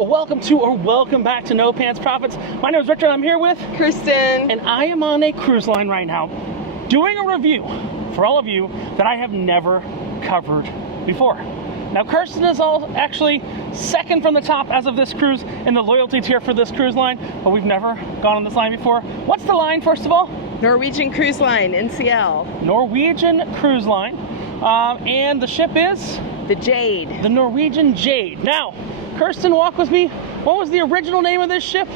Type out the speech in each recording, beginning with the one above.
welcome back to No Pants Profits. My name is Richard. I'm here with Kristen, and I am on a cruise line right now doing a review for all of you that I have never covered before. Now, Kirsten is actually second from the top as of this cruise in the loyalty tier for this cruise line, but we've never gone on this line before. What's the line, first of all? Norwegian Cruise Line, NCL. Norwegian Cruise Line. And the ship is? The Jade. The Norwegian Jade. Now, Kirsten, walk with me. What was the original name of this ship?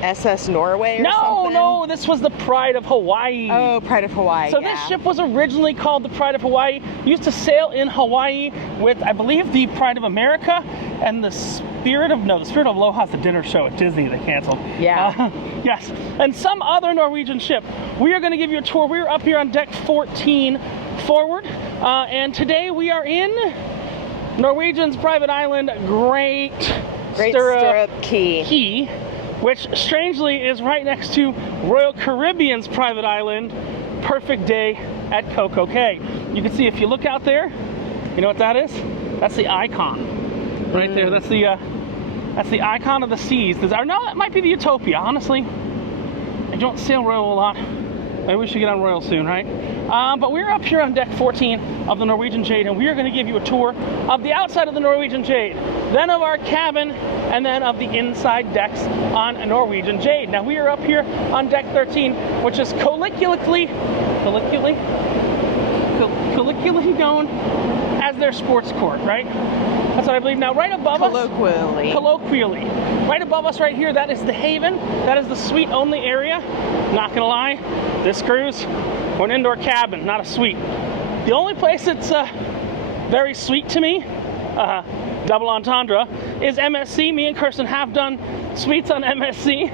SS Norway or something? No, this was the Pride of Hawaii. Oh, Pride of Hawaii, So this ship was originally called the Pride of Hawaii. Used to sail in Hawaii with, I believe, the Pride of America and the Spirit of Aloha's the dinner show at Disney they canceled. Yeah. Yes, and some other Norwegian ship. We are going to give you a tour. We're up here on deck 14 forward, and today we are in Norwegian's private island, Great Stirrup Key, which strangely is right next to Royal Caribbean's private island, Perfect Day at Coco Cay. You can see if you look out there, you know what that is? That's the icon right there. That's the icon of the seas. No, that might be the Utopia. Honestly, I don't sail Royal a lot. Maybe we should get on Royal soon, right? But we're up here on deck 14 of the Norwegian Jade, and we are going to give you a tour of the outside of the Norwegian Jade, then of our cabin, and then of the inside decks on a Norwegian Jade. Now, we are up here on deck 13, which is colloquially known as their sports court, right? That's what I believe. Now, right above colloquially, right above us right here, that is the Haven. That is the suite only area. Not gonna lie, this cruise, we're an indoor cabin, not a suite. The only place that's very sweet to me, double entendre, is MSC. Me and Kirsten have done suites on MSC.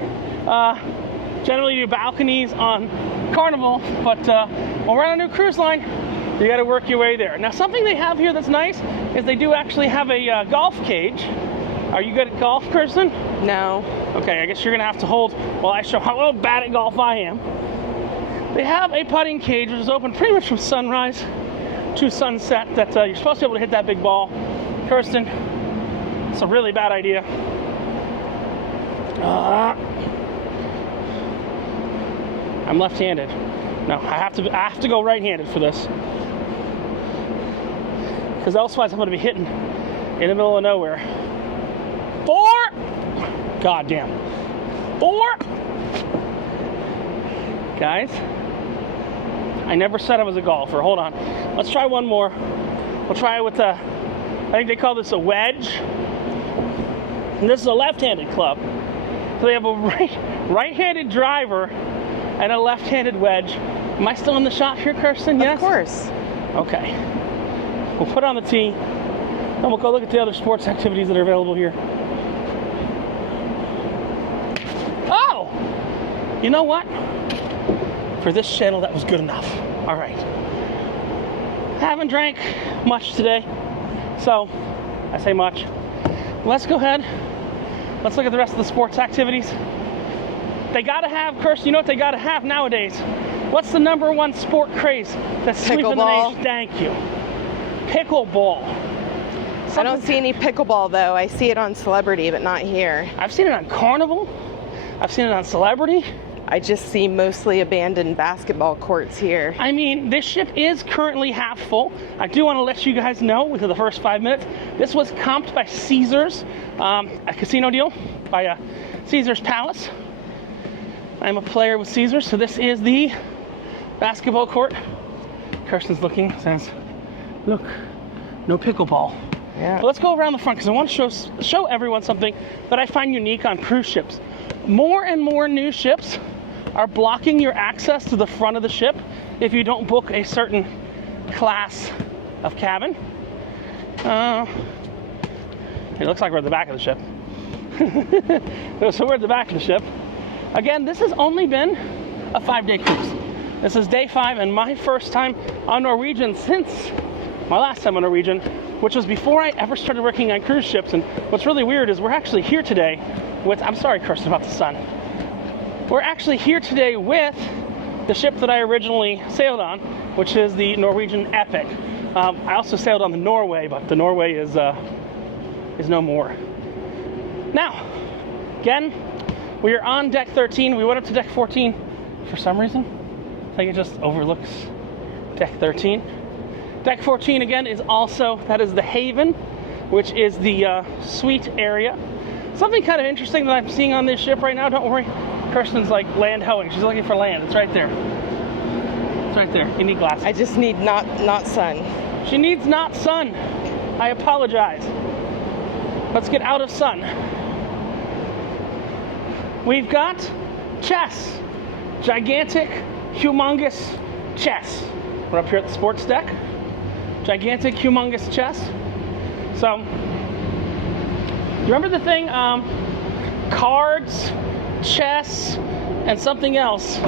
Generally do balconies on Carnival, but when we're on a new cruise line, you got to work your way there. Now, something they have here that's nice is they do actually have a golf cage. Are you good at golf, Kirsten? No. Okay, I guess you're going to have to hold while I show how bad at golf I am. They have a putting cage which is open pretty much from sunrise to sunset that you're supposed to be able to hit that big ball. Kirsten, it's a really bad idea. I'm left-handed. No, I have to go right-handed for this. Because elsewise I'm going to be hitting in the middle of nowhere. 4! God damn. 4! Guys, I never said I was a golfer. Hold on. Let's try one more. We'll try it with I think they call this a wedge. And this is a left-handed club. So they have a right-handed driver and a left-handed wedge. Am I still in the shot here, Kirsten? Yes? Of course. Okay. We'll put on the tee, and we'll go look at the other sports activities that are available here. Oh! You know what? For this channel, that was good enough. All right. Haven't drank much today, so I say much. Let's go ahead. Let's look at the rest of the sports activities. They gotta have, Kirsten, you know what they gotta have nowadays? What's the #1 sport craze that's sweeping the nation? Thank you. Pickleball. I don't see any pickleball, though. I see it on Celebrity, but not here. I've seen it on Carnival. I've seen it on Celebrity. I just see mostly abandoned basketball courts here. I mean, this ship is currently half full. I do want to let you guys know within the first 5 minutes, this was comped by Caesars, a casino deal by Caesars Palace. I'm a player with Caesars, so this is the basketball court. Kirsten's looking, says, look, no pickleball. Yeah. So let's go around the front because I want to show everyone something that I find unique on cruise ships. More and more new ships are blocking your access to the front of the ship if you don't book a certain class of cabin. It looks like we're at the back of the ship. So we're at the back of the ship. Again, this has only been a 5-day cruise. This is day 5 and my first time on Norwegian since my last time on Norwegian, which was before I ever started working on cruise ships. And what's really weird is we're actually here today with, I'm sorry, Kirsten, about the sun. We're actually here today with the ship that I originally sailed on, which is the Norwegian Epic. I also sailed on the Norway, but the Norway is no more. Now, again, we are on deck 13. We went up to deck 14 for some reason. I think it just overlooks deck 13. Deck 14 again is also, that is the Haven, which is the suite area. Something kind of interesting that I'm seeing on this ship right now, don't worry, Kirsten's like land hoeing. She's looking for land. It's right there. It's right there. You need glasses. I just need not sun. She needs not sun. I apologize. Let's get out of sun. We've got chess. Gigantic, humongous chess. We're up here at the sports deck. Gigantic, humongous chess. So, you remember the thing? Cards, chess, and something else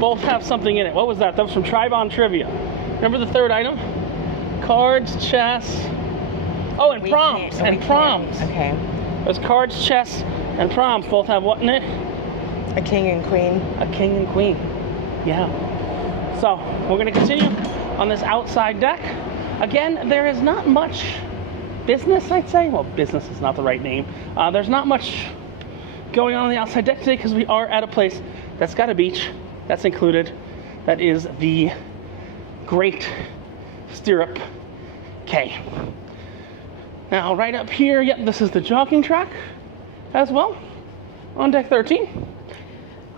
both have something in it. What was that? That was from Tribon Trivia. Remember the third item? Cards, chess. Oh, and proms. And proms. Okay. There's cards, chess, and proms. Both have what in it? A king and queen. A king and queen. Yeah. So, we're going to continue on this outside deck. Again, there is not much business, I'd say. Well, business is not the right name. There's not much going on the outside deck today because we are at a place that's got a beach. That's included. That is the Great Stirrup Quay. Now, right up here, yep, this is the jogging track as well on deck 13.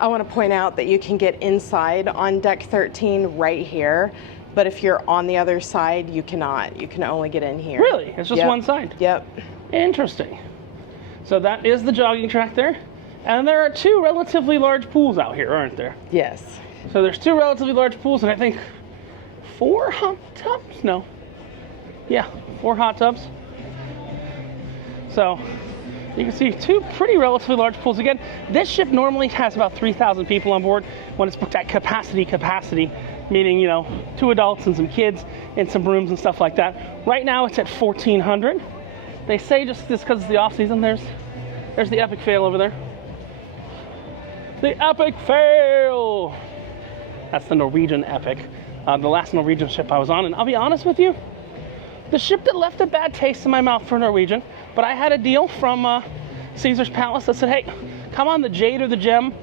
I want to point out that you can get inside on deck 13 right here, but if you're on the other side, you cannot. You can only get in here. Really? It's just one side? Yep. Interesting. So that is the jogging track there. And there are two relatively large pools out here, aren't there? Yes. So there's two relatively large pools and I think 4 hot tubs? No. Yeah, 4 hot tubs. So you can see two pretty relatively large pools. Again, this ship normally has about 3,000 people on board when it's booked at capacity, meaning, you know, 2 adults and some kids and some rooms and stuff like that. Right now it's at 1,400. They say just because it's the off season, there's the epic fail over there. The epic fail! That's the Norwegian epic. The last Norwegian ship I was on, and I'll be honest with you, the ship that left a bad taste in my mouth for Norwegian, but I had a deal from Caesar's Palace that said, hey, come on the Jade or the Gem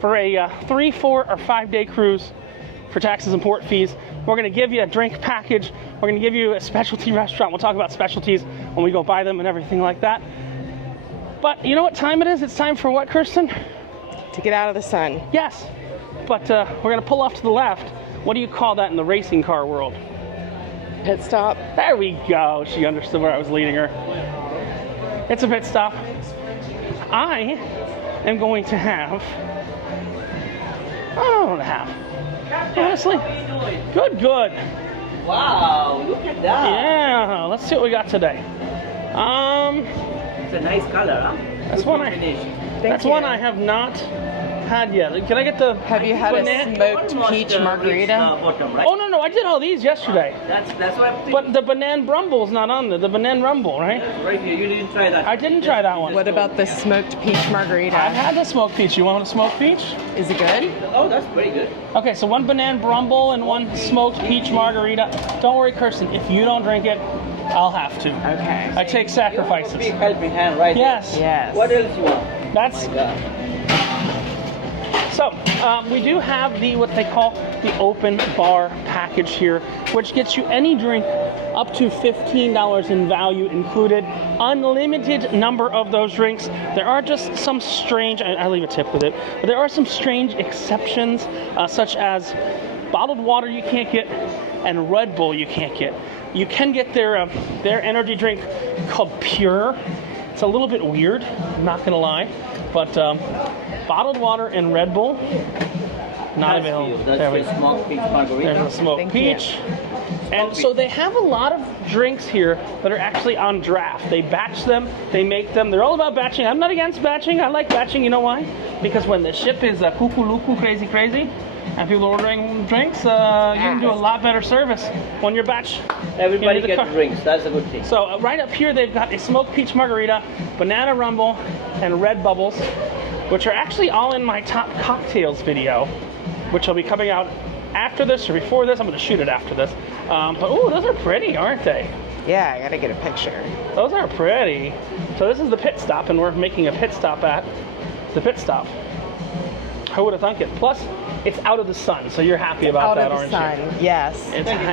for a 3, 4, or 5 day cruise for taxes and port fees. We're gonna give you a drink package. We're gonna give you a specialty restaurant. We'll talk about specialties when we go buy them and everything like that. But you know what time it is? It's time for what, Kirsten? To get out of the sun. Yes, but we're gonna pull off to the left. What do you call that in the racing car world? Pit stop. There we go. She understood where I was leading her. It's a pit stop. I am going to have, I don't know what to have. Honestly. Good. Wow, look at that. Yeah, let's see what we got today. It's a nice color, huh? That's one I have not had yet. Can I get the Have you had a smoked peach margarita? Bottom, right? Oh no, I did all these yesterday. That's what I'm thinking. But the banana brumble's not on there. The banana rumble, right? Right here, you didn't try that. I didn't try that one. What about the smoked peach margarita? I've had the smoked peach. You want a smoked peach? Is it good? Oh, that's pretty good. Okay, so 1 banana brumble and 1 smoked peach margarita. Don't worry, Kirsten. If you don't drink it, I'll have to. Okay. I take You sacrifices. have a big helping hand right Yes. Yes. there. What else you want? That's Oh my God. so. We do have what they call the open bar package here, which gets you any drink up to $15 in value included. Unlimited number of those drinks. There are just some strange, I leave a tip with it, but there are some strange exceptions, such as bottled water you can't get and Red Bull you can't get. You can get their energy drink called Pure. It's a little bit weird, I'm not gonna lie, but bottled water and Red Bull, not That's available. for you. There That's we your go. smoked peach margarita. There's a smoked Thank peach. you. And so they have a lot of drinks here that are actually on draft. They batch them, they make them. They're all about batching. I'm not against batching. I like batching. You know why? Because when the ship is cuckoo-luku, crazy, and people are ordering drinks, you can do a lot better service when you're batch. Everybody the gets car. drinks. That's a good thing. So right up here, they've got a smoked peach margarita, banana rumble, and red bubbles, which are actually all in my top cocktails video, which will be coming out after this or before this. I'm going to shoot it after this. But ooh, those are pretty, aren't they? Yeah, I gotta get a picture. Those are pretty. So this is the pit stop, and we're making a pit stop at the pit stop. Who would have thunk it? Plus, it's out of the sun, so you're happy about that, aren't you? Yes.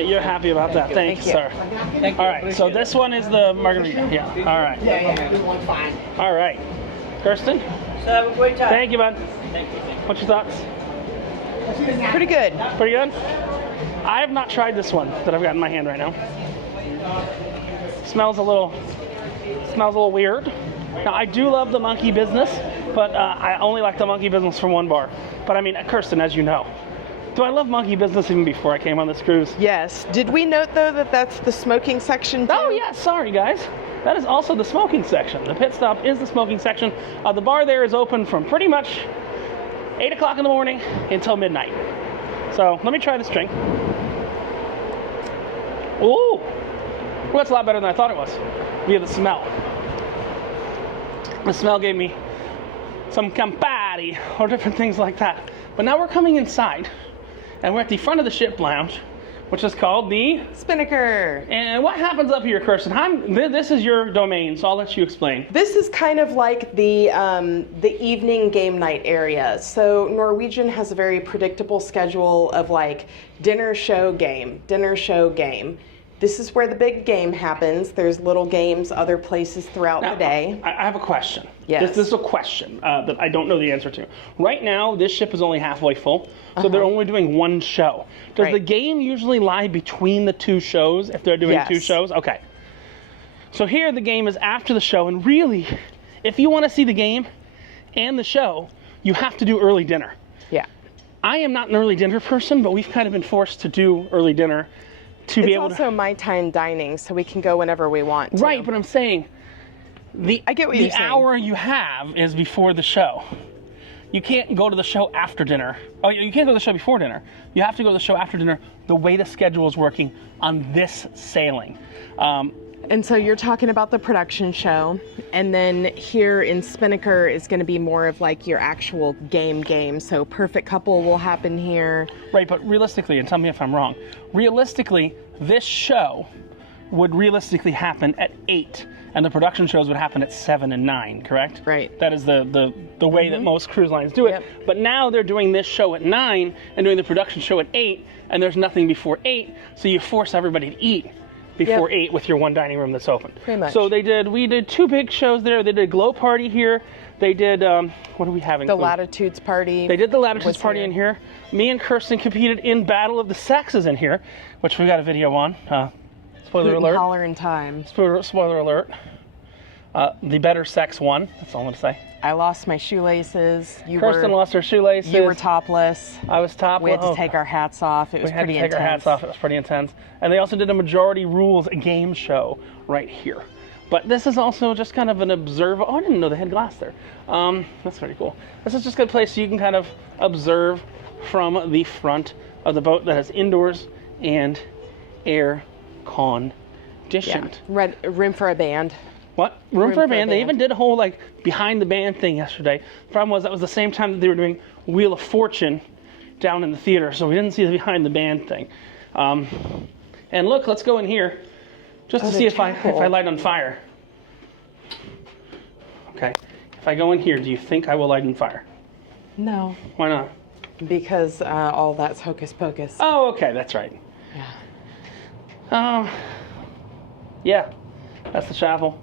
You're happy about that. Thank you, sir. Thank you. All right, so this one is the margarita. Yeah, all right. Yeah. All right. Kirsten, So have a great time. thank you, bud. Thank you. What's your thoughts? Pretty good. Pretty good? I have not tried this one that I've got in my hand right now. Smells a little weird. Now, I do love the monkey business, but I only like the monkey business from one bar. But I mean, Kirsten, as you know, do I love monkey business even before I came on this cruise? Yes. Did we note, though, that that's the smoking section, too? Oh, yeah, sorry, guys. That is also the smoking section. The pit stop is the smoking section. The bar there is open from pretty much 8 o'clock in the morning until midnight. So let me try this drink. Ooh, well, that's a lot better than I thought it was via the smell. The smell gave me some Campari or different things like that. But now we're coming inside, and we're at the front of the ship lounge, which is called the Spinnaker. And what happens up here, Kirsten? This is your domain, so I'll let you explain. This is kind of like the evening game night area. So Norwegian has a very predictable schedule of like dinner, show, game, dinner, show, game. This is where the big game happens. There's little games other places throughout the day. I have a question. Yes. This is a question that I don't know the answer to. Right now, this ship is only halfway full, so they're only doing one show. Does the game usually lie between the two shows if they're doing two shows? Okay. So here the game is after the show, and really, if you want to see the game and the show, you have to do early dinner. Yeah. I am not an early dinner person, but we've kind of been forced to do early dinner to be able to. It's also my time dining, so we can go whenever we want to. Right, but I'm saying I get what you're saying. The hour you have is before the show. You can't go to the show after dinner. Oh, you can't go to the show before dinner. You have to go to the show after dinner the way the schedule is working on this sailing. And so you're talking about the production show, and then here in Spinnaker is going to be more of like your actual game. So Perfect Couple will happen here. Right, but realistically, and tell me if I'm wrong, realistically, this show would realistically happen at 8, and the production shows would happen at 7 and 9, correct? Right. That is the way that most cruise lines do it. Yep. But now they're doing this show at 9 and doing the production show at 8, and there's nothing before 8, so you force everybody to eat before 8 with your one dining room that's open. Pretty much. So we did 2 big shows there. They did Glow Party here. They did, what are we having? The Latitudes Party. They did the Latitudes Party in here. Me and Kirsten competed in Battle of the Sexes in here, which we got a video on. Spoiler alert. Holler in time. Spoiler alert. The better sex won. That's all I'm going to say. I lost my shoelaces. Kirsten lost her shoelaces. You were topless. I was topless. We had to take our hats off. It was pretty intense. We had to take our hats off. It was pretty intense. And they also did a Majority Rules game show right here. But this is also just kind of an observe. Oh, I didn't know they had glass there. That's pretty cool. This is just a good place so you can kind of observe from the front of the boat that has indoors and air conditioned. Yeah. Room for a band. What? Room for a band. They even did a whole like behind the band thing yesterday. The problem was that was the same time that they were doing Wheel of Fortune down in the theater, so we didn't see the behind the band thing. And look, let's go in here just to see if I light on fire. Okay. If I go in here, do you think I will light on fire? No. Why not? Because all that's hocus pocus. Oh, okay, that's right. Yeah. Yeah, that's the chapel.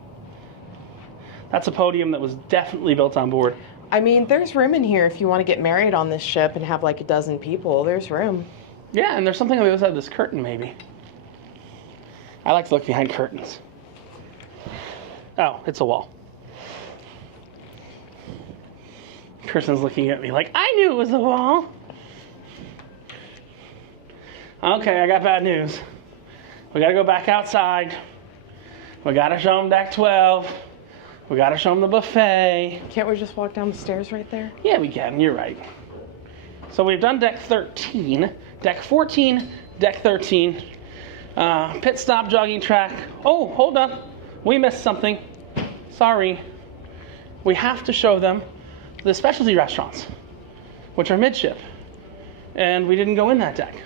That's a podium that was definitely built on board. I mean, there's room in here if you want to get married on this ship and have like a dozen people. There's room. Yeah, and there's something on the other side of this curtain, maybe. I like to look behind curtains. Oh, it's a wall. Kirsten's looking at me like, I knew it was a wall. Okay, I got bad news. We gotta go back outside. We gotta show them deck 12. We gotta show them the buffet. Can't we just walk down the stairs right there? Yeah, we can. You're right. So we've done deck 13, deck 14, deck 13, pit stop, jogging track. Oh, hold up. We missed something. Sorry. We have to show them the specialty restaurants, which are midship. And we didn't go in that deck.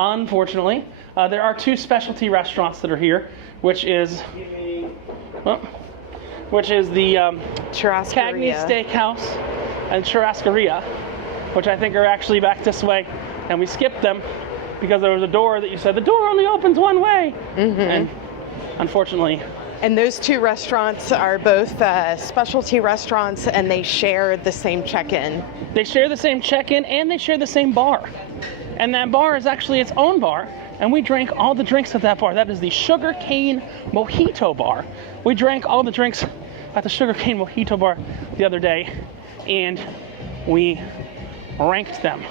unfortunately. There are 2 specialty restaurants that are here, which is the Cagney Steakhouse and Churrascaria, which I think are actually back this way, and we skipped them because there was a door that you said the door only opens one way, and unfortunately. And those 2 restaurants are both specialty restaurants, and they share the same check-in. They share the same check-in, and they share the same bar. And that bar is actually its own bar, and we drank all the drinks at that bar. That is the Sugar Cane Mojito Bar. We drank all the drinks at the Sugar Cane Mojito Bar the other day, and we ranked them.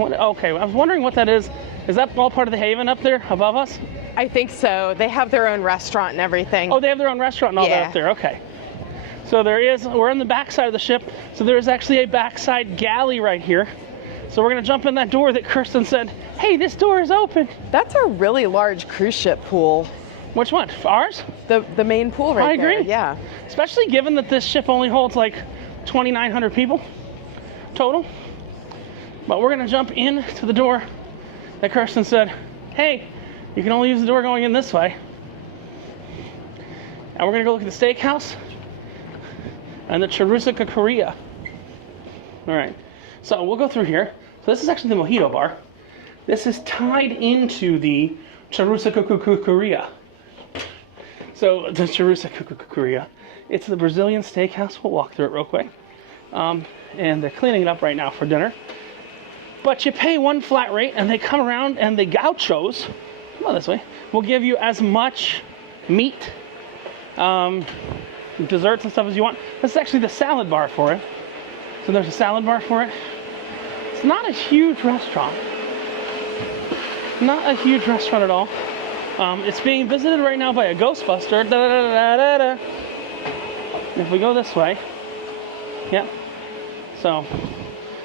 Okay, I was wondering what that is. Is that all part of the Haven up there above us? I think so. They have their own restaurant and everything. Oh, they have their own restaurant and all that up there. Okay. So we're on the back side of the ship, so there is actually a backside galley right here. So we're going to jump in that door that Kirsten said, hey, this door is open. That's a really large cruise ship pool. Which one? Ours? The main pool right there. I agree. Yeah. Especially given that this ship only holds like 2,900 people total. But we're going to jump into the door that Kirsten said, hey, you can only use the door going in this way. And we're going to go look at the steakhouse and the Churrascaria. All right. So we'll go through here. So this is actually the Mojito Bar. This is tied into the Churrascaria. So the Churrascaria, it's the Brazilian steakhouse. We'll walk through it real quick. And they're cleaning it up right now for dinner. But you pay one flat rate, and they come around, and the gauchos, come on this way, will give you as much meat, desserts and stuff as you want. This is actually the salad bar for it. So there's a salad bar for it. It's not a huge restaurant. Not a huge restaurant at all. It's being visited right now by a Ghostbuster. If we go this way, yep. So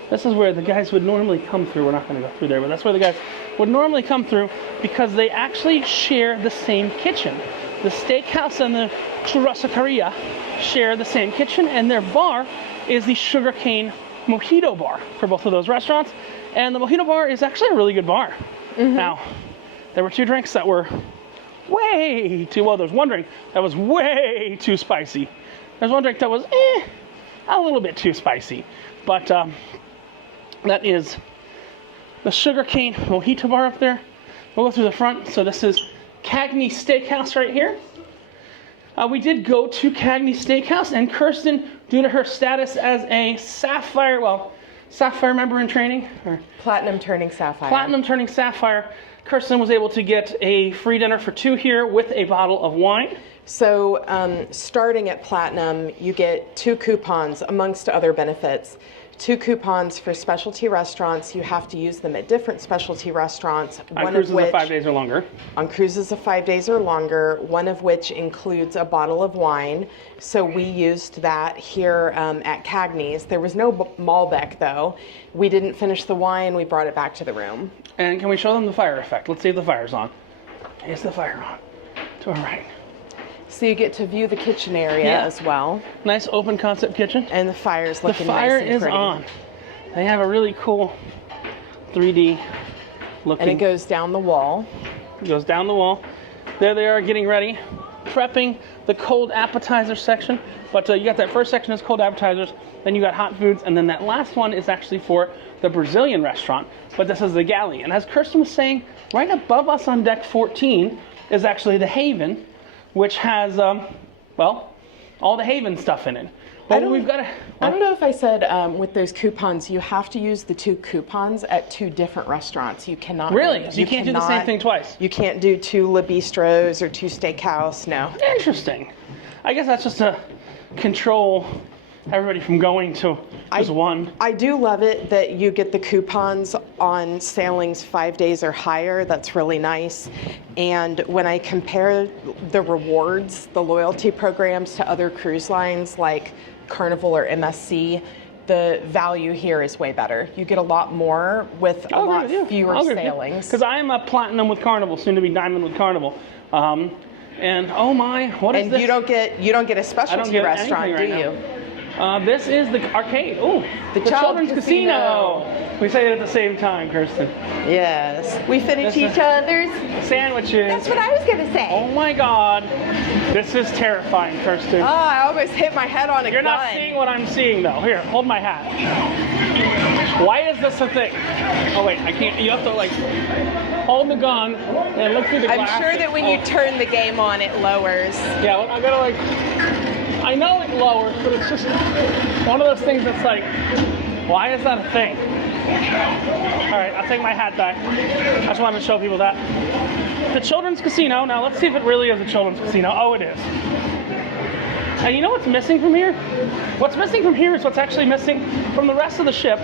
this is where the guys would normally come through. We're not going to go through there, but that's where the guys would normally come through because they actually share the same kitchen. The steakhouse and the Churrascaria share the same kitchen, and their bar is the Sugar Cane Mojito Bar for both of those restaurants. And the Mojito Bar is actually a really good bar. Now, there were 2 drinks that were way too, well, there's one drink that was way too spicy. There's one drink that was a little bit too spicy. But that is the Sugar Cane Mojito Bar up there. We'll go through the front. So this is Cagney Steakhouse right here. We did go to Cagney Steakhouse, and Kirsten, due to her status as a Sapphire member in training, or Platinum turning Sapphire. Platinum turning Sapphire, Kirsten was able to get a free dinner for 2 here with a bottle of wine. So starting at Platinum, you get 2 coupons amongst other benefits. 2 coupons for specialty restaurants. You have to use them at different specialty restaurants. On cruises of 5 days or longer. On cruises of 5 days or longer, one of which includes a bottle of wine. So we used that here at Cagney's. There was no Malbec though. We didn't finish the wine, we brought it back to the room. And can we show them the fire effect? Let's see if the fire's on. Is the fire on? To our right. So you get to view the kitchen area as well. Nice open concept kitchen. And the fire's looking nice and pretty. The fire is on. They have a really cool 3D looking. And it goes down the wall. It goes down the wall. There they are getting ready, prepping the cold appetizer section. But you got that first section is cold appetizers, then you got hot foods, and then that last one is actually for the Brazilian restaurant. But this is the galley. And as Kirsten was saying, right above us on deck 14 is actually the Haven, which has, well, all the Haven stuff in it. But we've got I don't know if I said with those coupons, you have to use the 2 coupons at 2 different restaurants. You cannot. Really? So you can't do the same thing twice? You can't do 2 Le Bistros or 2 Steakhouse, no. Interesting. I guess that's just to control everybody from going to just one. I do love it that you get the coupons on sailings 5 days or higher. That's really nice. And when I compare the rewards, the loyalty programs to other cruise lines like Carnival or MSC, the value here is way better. You get a lot more with a lot fewer sailings. Because I am a Platinum with Carnival, soon to be Diamond with Carnival. And oh my, what is this? And you don't get a specialty restaurant, do you? This is the arcade. Ooh, The Children's Child Casino. Casino. We say it at the same time, Kirsten. Yes. We finish This is- each other's. Sandwiches. That's what I was going to say. Oh my God. This is terrifying, Kirsten. Oh, I almost hit my head on a You're gun. not seeing what I'm seeing, though. Here, hold my hat. Why is this a thing? Oh, wait, I can't. You have to, like, hold the gun and look through the glass. I'm sure that when you turn the game on, it lowers. Yeah, well, I gotta, like, I know it lowers, but it's just one of those things that's like, why is that a thing? All right, I'll take my hat back. I just wanted to show people that. The Children's Casino. Now, let's see if it really is a Children's Casino. Oh, it is. And you know what's missing from here? What's missing from here is what's actually missing from the rest of the ship.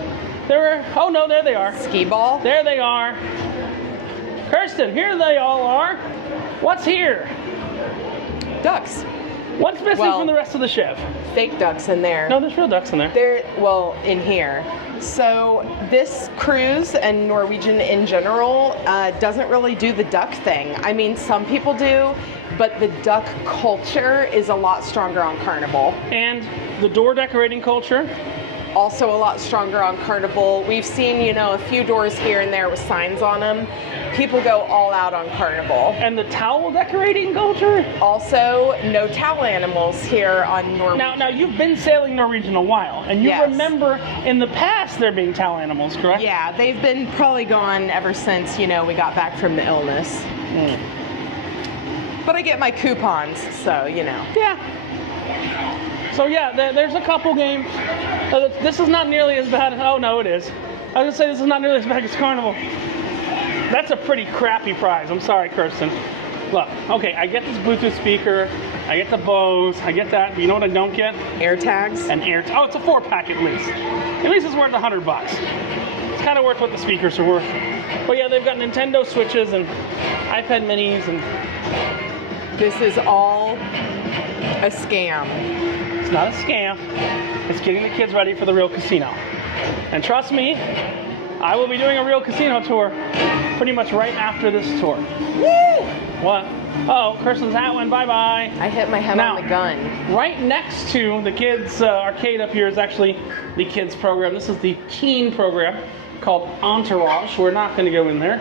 Oh no, there they are. Skee ball. There they are. Kirsten, here they all are. What's here? Ducks. What's missing Well- from the rest of the ship? Fake ducks in there. No, there's real ducks in there. In here. So this cruise and Norwegian in general doesn't really do the duck thing. I mean, some people do, but the duck culture is a lot stronger on Carnival. And the door decorating culture. Also a lot stronger on Carnival. We've seen, a few doors here and there with signs on them. People go all out on Carnival. And the towel decorating culture. Also, no towel animals here on Norwegian. Now you've been sailing Norwegian a while, and you Yes. remember in the past there being towel animals, correct? Yeah, they've been probably gone ever since, we got back from the illness. But I get my coupons, so, Yeah. So yeah, there's a couple games. This is not nearly as bad as, oh no it is. I was gonna say this is not nearly as bad as Carnival. That's a pretty crappy prize, I'm sorry Kirsten. Look, okay, I get this Bluetooth speaker, I get the Bose, I get that, but you know what I don't get? Air tags. An oh, it's a 4-pack at least. At least it's worth $100. It's kind of worth what the speakers are worth. But yeah, they've got Nintendo Switches and iPad minis and... This is all a scam. It's not a scam. It's getting the kids ready for the real casino. And trust me, I will be doing a real casino tour pretty much right after this tour. Woo! What? Oh, Kirsten's hat went bye-bye. I hit my head Now, on the gun. Right next to the kids' arcade up here is actually the kids program. This is the teen program called Entourage. We're not going to go in there.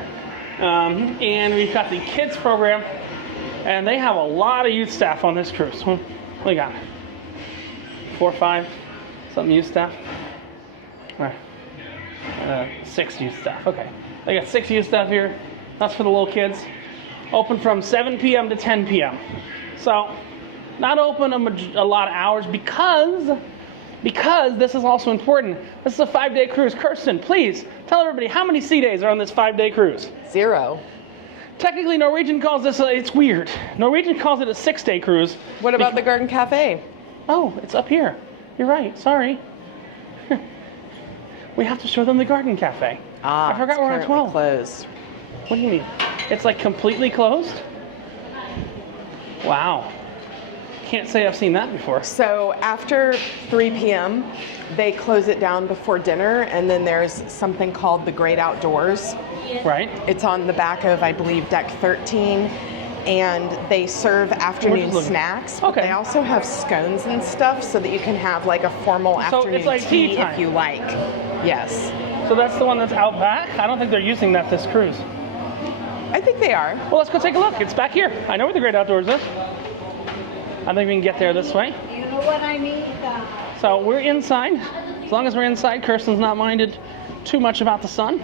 And we've got the kids program, and they have a lot of youth staff on this cruise. What do you got? 4 or 5 something youth staff? All right. 6 youth staff. Okay. They got 6 youth staff here. That's for the little kids. Open from 7 p.m. to 10 p.m. So, not open a lot of hours because this is also important. This is a 5-day cruise. Kirsten, please tell everybody how many sea days are on this 5-day cruise. 0. Technically, Norwegian calls this, it's weird. Norwegian calls it a 6-day cruise. What about the Garden Cafe? Oh, it's up here. You're right, sorry. We have to show them the Garden Cafe. I forgot we're on 12. Closed. What do you mean? It's like completely closed? Wow. Can't say I've seen that before. So after 3 p.m., they close it down before dinner, and then there's something called the Great Outdoors. Right? It's on the back of, I believe, deck 13, and they serve afternoon snacks. Okay. They also have scones and stuff so that you can have like a formal So afternoon it's like tea time. if you like. Yes. So that's the one that's out back? I don't think they're using that this cruise. I think they are. Well, let's go take a look. It's back here. I know where the Great Outdoors is. I think we can get there this way. You know what I mean? So we're inside. As long as we're inside, Kirsten's not minded too much about the sun.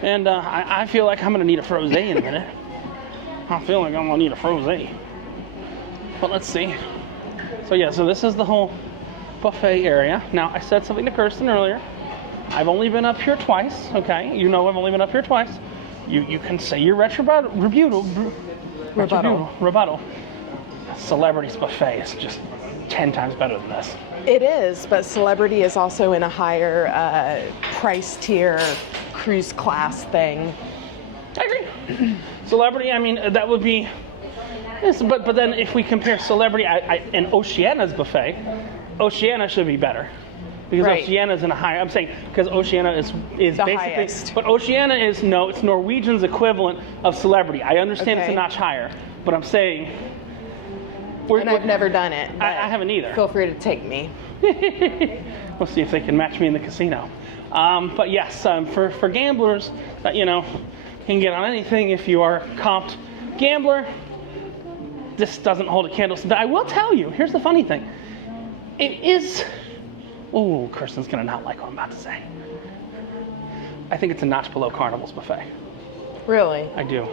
And I feel like I'm going to need a frosé in a minute. I feel like I'm going to need a frosé. But let's see. So yeah, so this is the whole buffet area. Now, I said something to Kirsten earlier. I've only been up here twice, okay? You know I've only been up here twice. You can say your rebuttal. Celebrity's buffet is just 10 times better than this. It is, but Celebrity is also in a higher price tier cruise class thing. I agree. Celebrity, I mean, that would be... Yes, but then if we compare Celebrity and Oceana's buffet, Oceana should be better. Because Right. Oceana's in a higher... I'm saying, because Oceana is basically... highest. But Oceana is, no, it's Norwegian's equivalent of Celebrity. I understand it's a Okay. notch higher, but I'm saying... And I've never done it. I haven't either. Feel free to take me. We'll see if they can match me in the casino. But yes, for gamblers, you know, you can get on anything if you are a comped gambler. This doesn't hold a candle. I will tell you, here's the funny thing. It is, oh, Kirsten's gonna not like what I'm about to say. I think it's a notch below Carnival's buffet. Really? I do.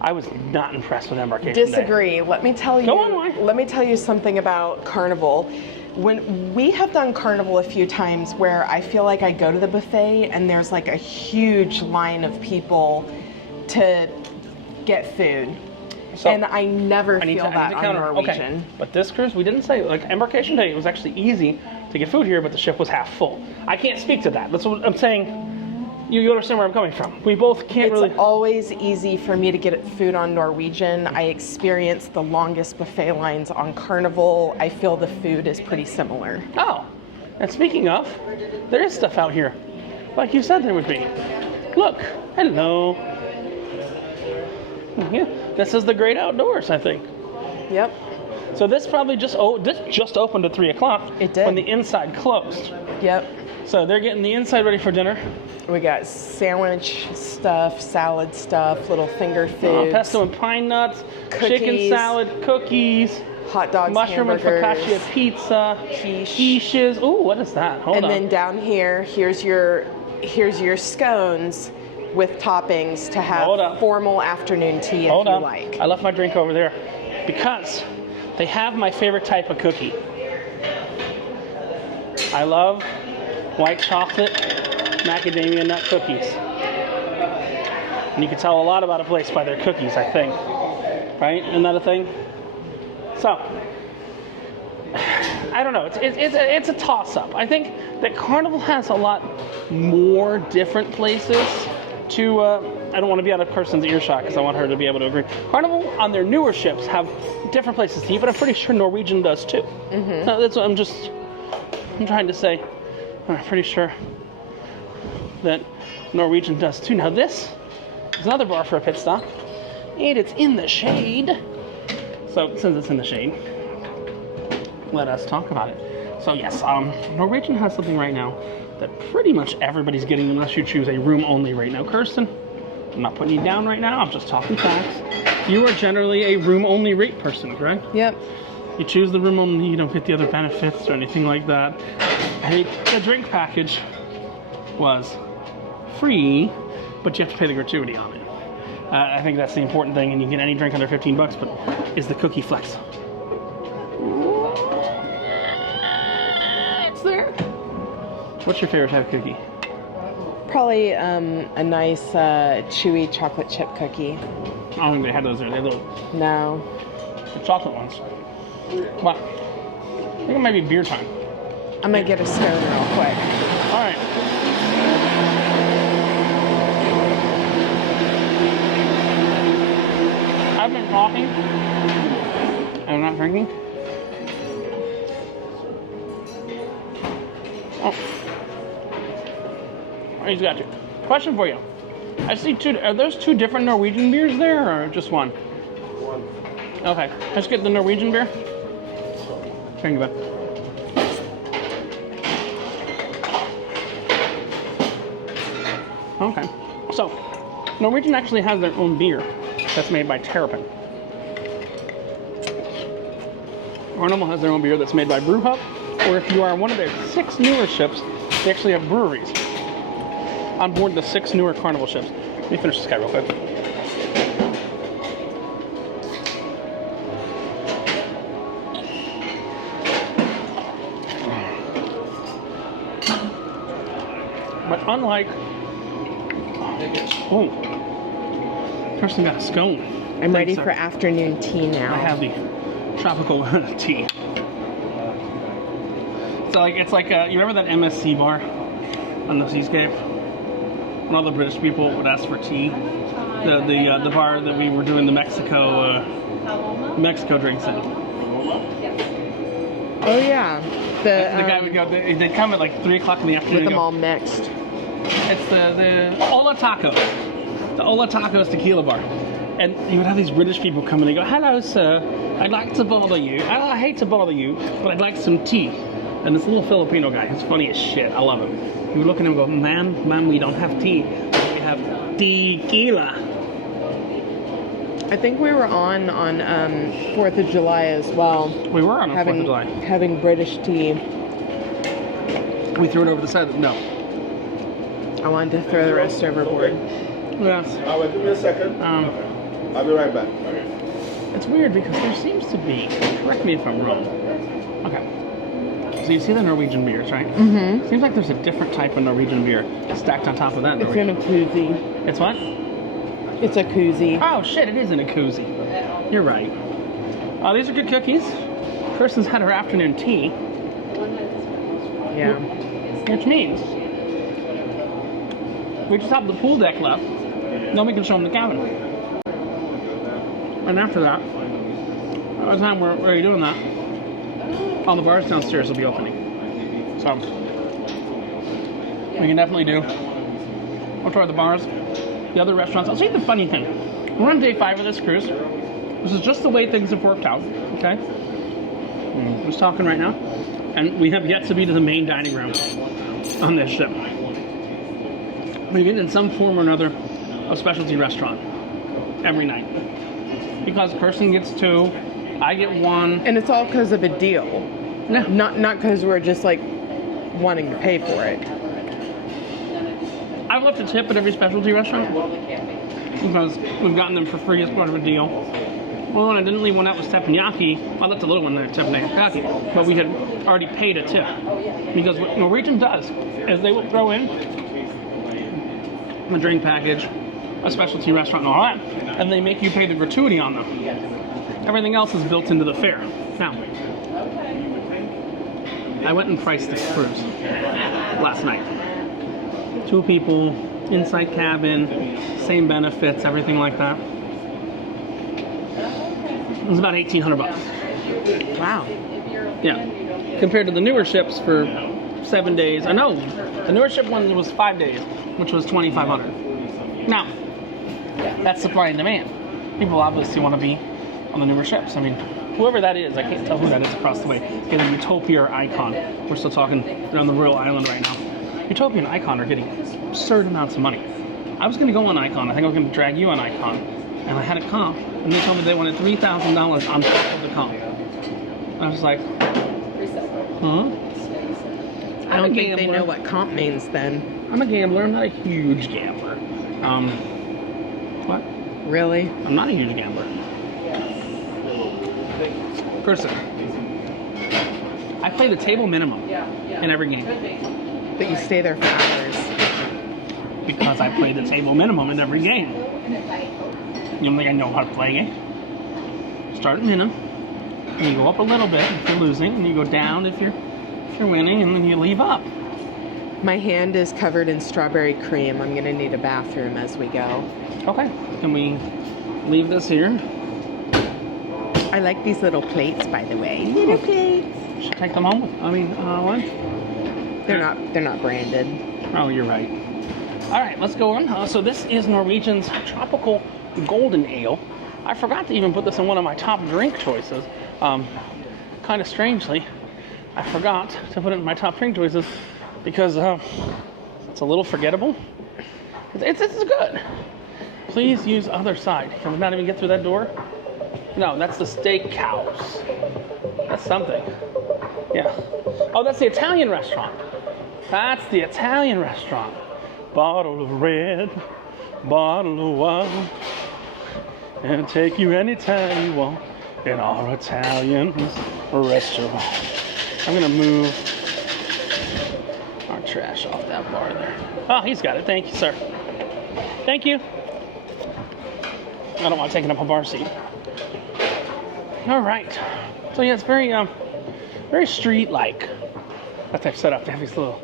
I was not impressed with Embarkation Disagree. Day. Let me tell you. Go on, why? Let me tell you something about Carnival. When we have done Carnival a few times, where I feel like I go to the buffet and there's like a huge line of people to get food, So, and I never feel that on Norwegian. Okay. But this cruise, we didn't say, like Embarkation Day, it was actually easy to get food here, but the ship was half full. I can't speak to that. That's what I'm saying. You understand where I'm coming from. We both can't really... It's always easy for me to get food on Norwegian. I experienced the longest buffet lines on Carnival. I feel the food is pretty similar. Oh, and speaking of, there is stuff out here. Like you said there would be. Look, hello. Yeah, this is the great outdoors, I think. Yep. So this probably just opened at 3 o'clock. It did. When the inside closed. Yep. So they're getting the inside ready for dinner. We got sandwich stuff, salad stuff, little finger foods. Pesto and pine nuts, Cookies. chicken salad, cookies, Hot dogs, mushroom and hamburgers, focaccia pizza, quiche. quiches. Ooh, what is that? Hold and on. then down here, here's your scones with toppings to have Hold up. formal afternoon tea if Hold you on. like. I left my drink over there because they have my favorite type of cookie. I love white chocolate macadamia nut cookies. And you can tell a lot about a place by their cookies, I think. Right? Isn't that a thing? So, I don't know. It's a toss-up. I think that Carnival has a lot more different places to... I don't want to be out of Kirsten's earshot because I want her to be able to agree. Carnival, on their newer ships, have different places to eat, but I'm pretty sure Norwegian does too. Mm-hmm. So that's what I'm trying to say. I'm pretty sure that Norwegian does too. Now this is another bar for a pit stop, and it's in the shade. So since it's in the shade, let us talk about it. So yes, Norwegian has something right now that pretty much everybody's getting unless you choose a room only right now. Kirsten, I'm not putting you down right now, I'm just talking facts. You are generally a room only rate person, correct? Yep. You choose the room only, you don't get the other benefits or anything like that. And the drink package was free, but you have to pay the gratuity on it. I think that's the important thing, and you can get any drink under 15 bucks, but is the cookie flex? It's there. What's your favorite type of cookie? Probably a nice chewy chocolate chip cookie. I don't think they had those there. They're little No. the chocolate ones. But I think it might be beer time. I'm gonna get a scone real quick. All right. I've been talking. I'm not drinking. Oh. He's got you. Question for you. I see two. Are those two different Norwegian beers there, or just one? One. Okay. Let's get the Norwegian beer. Thank you, bud. Okay. So, Norwegian actually has their own beer that's made by Terrapin. Carnival has their own beer that's made by Brew Hub, or if you are one of their 6 newer ships, they actually have breweries on board the 6 newer Carnival ships. Let me finish this guy real quick. But unlike... Oh, Kirsten got a scone. I'm ready for afternoon tea now. I have the tropical tea. So it's like you remember that MSC bar on the Seascape? When all the British people would ask for tea. The bar that we were doing the Mexico drinks in. Oh yeah. The guy would go. They'd come at like 3 o'clock in the afternoon. With them all mixed. It's the Ola Tacos. The Ola Tacos tequila bar. And you would have these British people come and they go, "Hello, sir. I'd like to bother you. I hate to bother you, but I'd like some tea." And this little Filipino guy, he's funny as shit. I love him. You would look at him and go, "Ma'am, we don't have tea. We have tequila." I think we were on 4th of July as well. We were on 4th of July. Having British tea. We threw it over the side. No. I wanted to throw the rest overboard. Yes. Wait, give me a second. I'll be right back. It's weird because there seems to be, correct me if I'm wrong. Okay. So you see the Norwegian beers, right? Mm-hmm. Seems like there's a different type of Norwegian beer stacked on top of that. It's in a koozie. It's what? It's a koozie. Oh shit, it is in a koozie. You're right. These are good cookies. Kirsten's had her afternoon tea. Yeah. Which means we just have the pool deck left. Then we can show them the cabin. And after that, by the time we're doing that, all the bars downstairs will be opening. So we can definitely do. We'll try the bars, the other restaurants. I'll tell you the funny thing. We're on day 5 of this cruise. This is just the way things have worked out. Okay. I'm just talking right now, and we have yet to be to the main dining room on this ship. We've been in some form or another a specialty restaurant every night because Kirsten gets 2, I get 1, And it's all because of a deal. Yeah. Not because we're just like wanting to pay for it. I've left a tip at every specialty restaurant because we've gotten them for free as part of a deal. Well, when I didn't leave one out with teppanyaki, I left the little one there, teppanyaki, but we had already paid a tip. Because what Norwegian does is they will throw in a drink package, a specialty restaurant and all that, and they make you pay the gratuity on them. Everything else is built into the fare. Now, I went and priced this cruise last night. 2 people, inside cabin, same benefits, everything like that. It was about $1,800. Wow. Yeah. Compared to the newer ships for 7 days. I know the newer ship one was 5 days, which was $2,500. Now, that's supply and demand. People obviously want to be on the newer ships. I mean, whoever that is, I can't tell who that is across the way. Either Utopia or Icon. We're still talking, they're on the Royal Island right now. Utopia and Icon are getting absurd amounts of money. I was going to go on Icon. I think I was going to drag you on Icon. And I had a comp, and they told me they wanted $3,000 on top of the comp. And I was like, huh? I don't think they know what comp means then. I'm a gambler. I'm not a huge gambler. What? Really? I'm not a huge gambler. Kirsten, I play the table minimum in every game. But you stay there for hours. Because I play the table minimum in every game. You don't think I know how to play a game? Start at minimum, and you go up a little bit if you're losing, and you go down if you're winning, and then you leave up. My hand is covered in strawberry cream. I'm gonna need a bathroom as we go. Okay. Can we leave this here? I like these little plates, by the way. Little plates. Should take them home. What? They're not branded. Oh, you're right. All right, let's go on. So this is Norwegian's Tropical Golden Ale. I forgot to even put this in one of my top drink choices. Kind of strangely, I forgot to put it in my top drink choices because it's a little forgettable. It's good. Please use other side. Can we not even get through that door? No, that's the steakhouse. That's something. Yeah. Oh, that's the Italian restaurant. That's the Italian restaurant. Bottle of red, bottle of wine, and take you anytime you want in our Italian restaurant. I'm gonna move our trash off that bar there. Oh, he's got it. Thank you, sir. Thank you. I don't want taking up a bar seat. All right. So yeah, it's very street-like. That they've set up. They have these little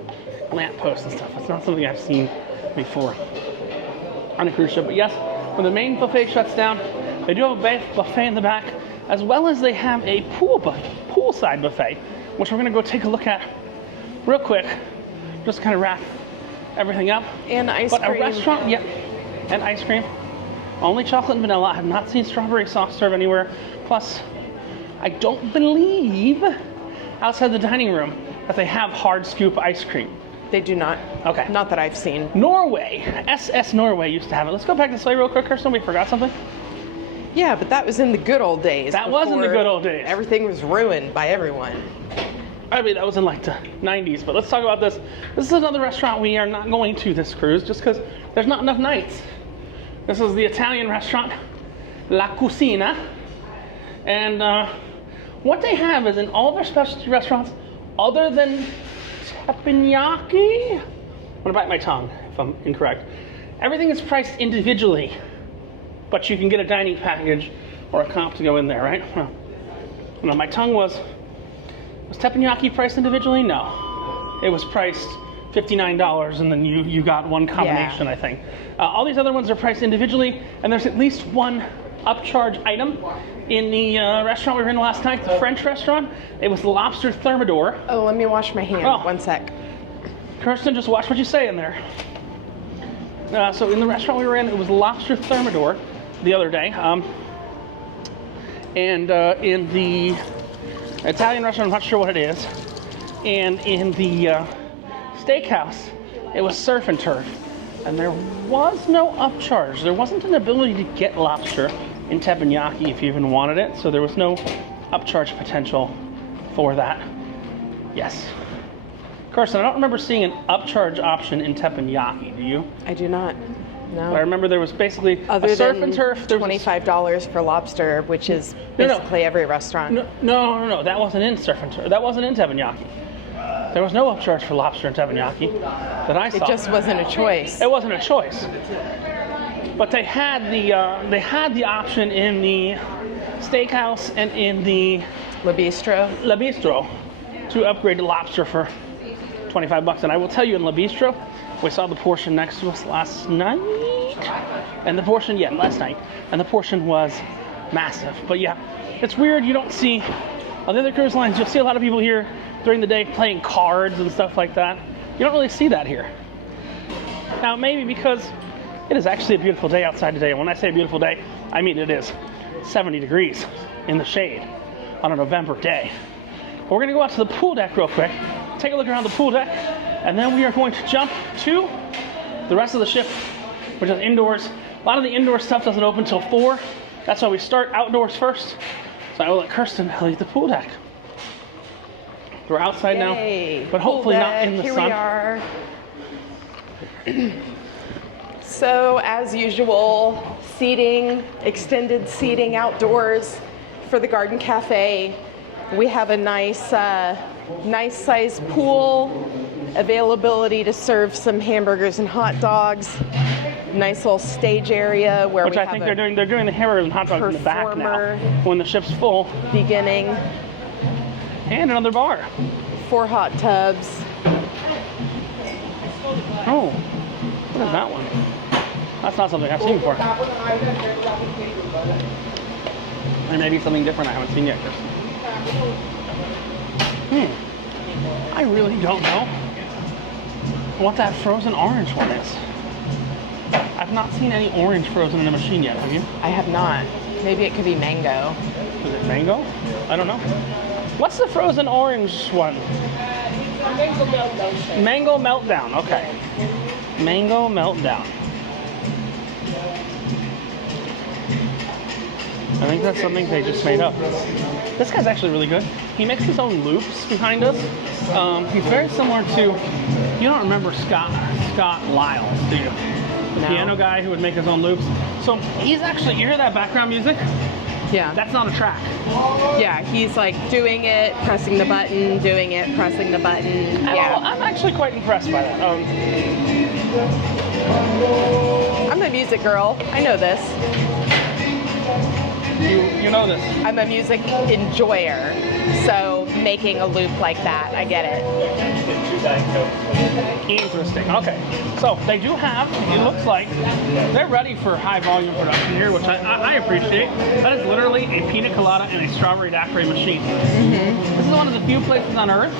lamp posts and stuff. It's not something I've seen before on a cruise ship. But yes, when the main buffet shuts down, they do have a buffet in the back, as well as they have a poolside buffet, which we're gonna go take a look at real quick, just kind of wrap everything up. And ice cream. But a restaurant, yeah, and ice cream. Only chocolate and vanilla. I have not seen strawberry soft serve anywhere. Plus, I don't believe outside the dining room that they have hard scoop ice cream. They do not. Okay. Not that I've seen. Norway. SS Norway used to have it. Let's go back this way real quick, Kirsten. We forgot something. Yeah, but that was in the good old days. That was in the good old days. Everything was ruined by everyone. I mean, that was in like the 90s, but let's talk about this. This is another restaurant we are not going to this cruise just because there's not enough nights. This is the Italian restaurant, La Cucina. And what they have is in all their specialty restaurants, other than teppanyaki, I'm gonna bite my tongue if I'm incorrect. Everything is priced individually, but you can get a dining package or a comp to go in there, right? Well, no, my tongue was teppanyaki priced individually? No. It was priced $59 and then you got one combination, I think. All these other ones are priced individually, and there's at least one upcharge item. In the restaurant we were in last night, the French restaurant, it was lobster thermidor. Oh, let me wash my hand. Oh. 1 sec. Kirsten, just watch what you say in there. So in the restaurant we were in, it was lobster thermidor the other day. And in the Italian restaurant, I'm not sure what it is. And in the steakhouse, it was surf and turf. And there was no upcharge. There wasn't an ability to get lobster in teppanyaki if you even wanted it. So there was no upcharge potential for that. Yes. Carson, I don't remember seeing an upcharge option in teppanyaki, do you? I do not. No. I remember there was basically Other a surf than and turf. There was $25 for lobster, which is basically every restaurant. No. That wasn't in surf and turf. That wasn't in teppanyaki. There was no upcharge for lobster in teppanyaki that I saw. It just wasn't a choice. It wasn't a choice. But they had the option in the steakhouse and in the La Bistro to upgrade to lobster for $25. And I will tell you, in La Bistro, we saw the portion next to us last night, and the portion was massive. But yeah, it's weird. You don't see on the other cruise lines. You'll see a lot of people here during the day playing cards and stuff like that. You don't really see that here. Now, maybe because it is actually a beautiful day outside today. And when I say a beautiful day, I mean it is 70 degrees in the shade on a November day. But we're going to go out to the pool deck real quick, take a look around the pool deck, and then we are going to jump to the rest of the ship, which is indoors. A lot of the indoor stuff doesn't open until 4. That's why we start outdoors first. So I will let Kirsten lead the pool deck. We're outside now, but hopefully not in the sun. Here we are. So, as usual, seating, extended seating outdoors for the Garden Cafe. We have a nice sized pool, availability to serve some hamburgers and hot dogs. Nice little stage area where Which we I think they're doing the hamburgers and hot dogs in the back now when the ship's full. Beginning. And another bar. 4 hot tubs. Oh, what is that one? That's not something I've seen before. Or maybe something different I haven't seen yet, Kirsten. I really don't know what that frozen orange one is. I've not seen any orange frozen in a machine yet, have you? I have not. Maybe it could be mango. Is it mango? I don't know. What's the frozen orange one? Mango meltdown. Mango meltdown, okay. Mango meltdown. I think that's something they just made up. This guy's actually really good. He makes his own loops behind us. He's very similar to, you don't remember Scott Lyles, do you? The piano guy who would make his own loops. So he's actually, you hear that background music? Yeah. That's not a track. Yeah, he's like doing it, pressing the button, doing it, pressing the button. Yeah. I'm actually quite impressed by that. I'm a music girl. I know this. You know this. I'm a music enjoyer. So making a loop like that, I get it. Interesting. Okay. So they do have, it looks like, they're ready for high volume production here, which I appreciate. That is literally a pina colada and a strawberry daiquiri machine. This is one of the few places on Earth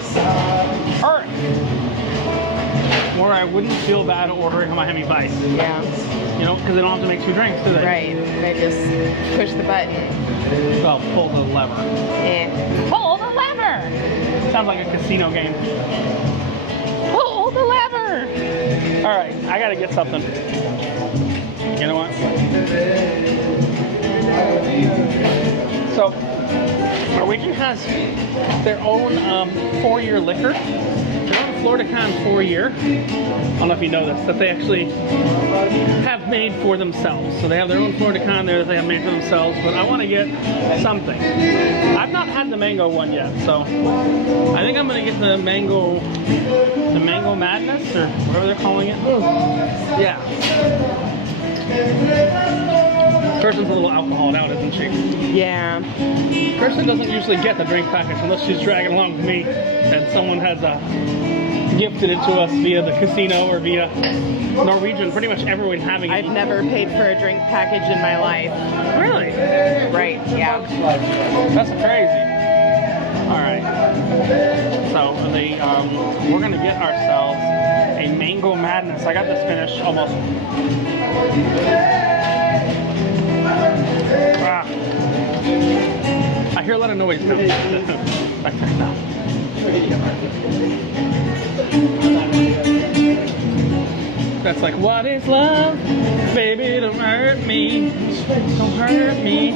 Or I wouldn't feel bad ordering a Miami Vice. Yeah. You know, because they don't have to make 2 drinks, do they? Right. They just push the button. Well, pull the lever. Yeah. Pull the lever! Sounds like a casino game. Pull the lever! Alright, I gotta get something. You know what? So, Norwegian has their own 4-year liquor. Their own Florida Con 4-year. I don't know if you know this, that they actually have made for themselves. So they have their own Florida Con there that they have made for themselves, but I want to get something. I've not had the mango one yet, so I think I'm going to get the mango madness, or whatever they're calling it. Yeah. Kirsten's a little alcoholed out, isn't she? Yeah. Kirsten doesn't usually get the drink package unless she's dragging along with me and someone has gifted it to us via the casino or via Norwegian. Pretty much everyone having it. I've never paid for a drink package in my life. Really? Right, yeah. That's crazy. Alright. So we're gonna get ourselves a mango madness. I got this finished almost. I hear a lot of noise now. Back there now. That's like, what is love? Baby, don't hurt me. Don't hurt me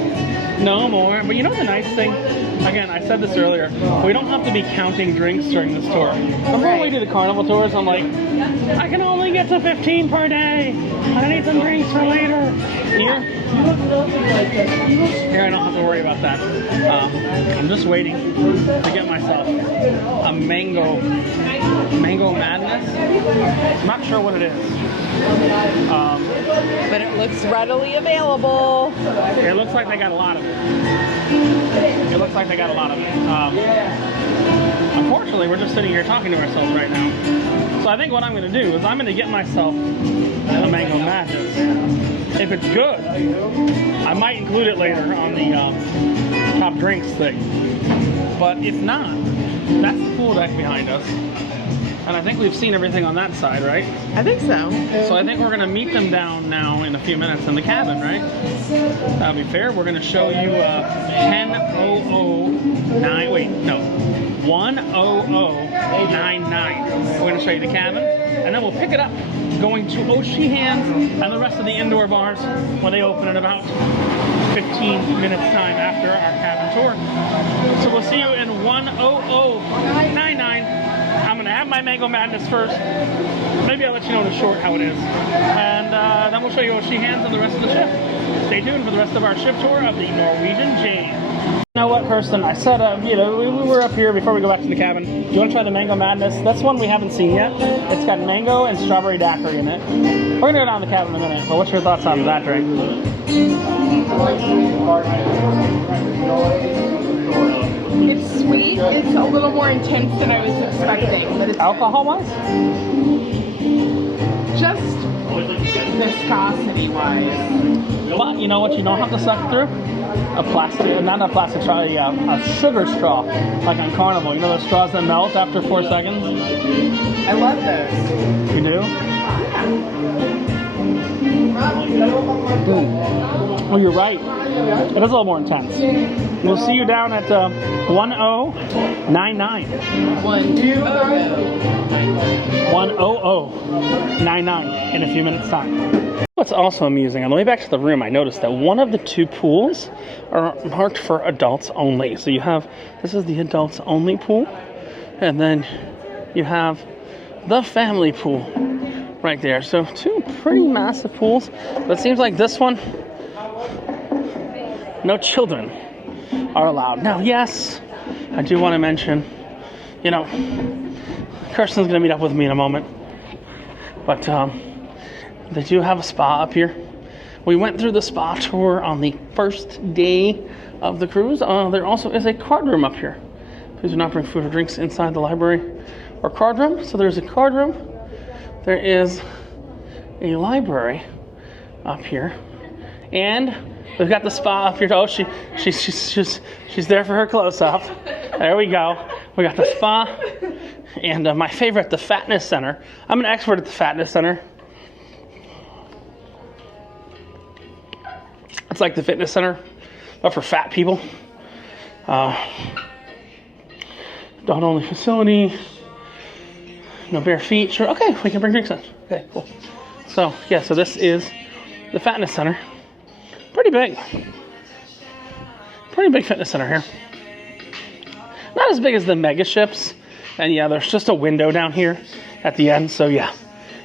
no more. But you know the nice thing? Again, I said this earlier. We don't have to be counting drinks during this tour. Before we do the carnival tours, I'm like, I can only get to 15 per day. I need some drinks for later. Here, I don't have to worry about that. I'm just waiting to get myself a mango madness. I'm not sure what it is. But it looks readily available. It looks like they got a lot of it. It looks like they got a lot of it. Unfortunately, we're just sitting here talking to ourselves right now. So I think what I'm going to do is I'm going to get myself a mango madness. If it's good, I might include it later on the top drinks thing. But if not, that's the pool deck behind us. And I think we've seen everything on that side, right? I think so. So I think we're going to meet them down now in a few minutes in the cabin, right? That'll be fair. We're going to show you 10099. We're going to show you the cabin, and then we'll pick it up going to Hands and the rest of the indoor bars when they open in about 15 minutes time after our cabin tour. So we'll see you in 10099. I'm going to have my mango madness first. Maybe I'll let you know in a short how it is. And then we'll show you Hands and the rest of the ship. Stay tuned for the rest of our ship tour of the Norwegian Jade. You know what, Kirsten? I said, we were up here before we go back to the cabin. Do you want to try the mango madness? That's one we haven't seen yet. It's got mango and strawberry daiquiri in it. We're going to go down to the cabin in a minute, but what's your thoughts on that drink? It's sweet. It's a little more intense than I was expecting. But it's Alcohol-wise? just viscosity-wise. But you know what you don't have to suck through? A plastic straw, a sugar straw, like on Carnival. You know those straws that melt after 4 seconds? I love those. You do? Oh, you're right. It is a little more intense. We'll see you down at 1099. 10099 in a few minutes time. What's also amusing, on the way back to the room, I noticed that one of the 2 pools are marked for adults only. So you have, this is the adults only pool, and then you have the family pool right there. So 2 pretty massive pools, but it seems like this one, no children are allowed. Now, yes, I do want to mention, Kirsten's going to meet up with me in a moment, but they do have a spa up here. We went through the spa tour on the first day of the cruise. There also is a card room up here. Please do not bring food or drinks inside the library or card room. So there's a card room. There is a library up here, and we've got the spa up here. Oh, she's there for her close-up. There we go. We got the spa, and my favorite, the Fatness Center. I'm an expert at the Fatness Center. It's like the fitness center, but for fat people. Dog only facility. No bare feet. Sure. Okay, we can bring drinks in. Okay, cool. So yeah, so this is the Fatness Center. Pretty big. Pretty big fitness center here. Not as big as the mega ships. And yeah, there's just a window down here at the end. So yeah,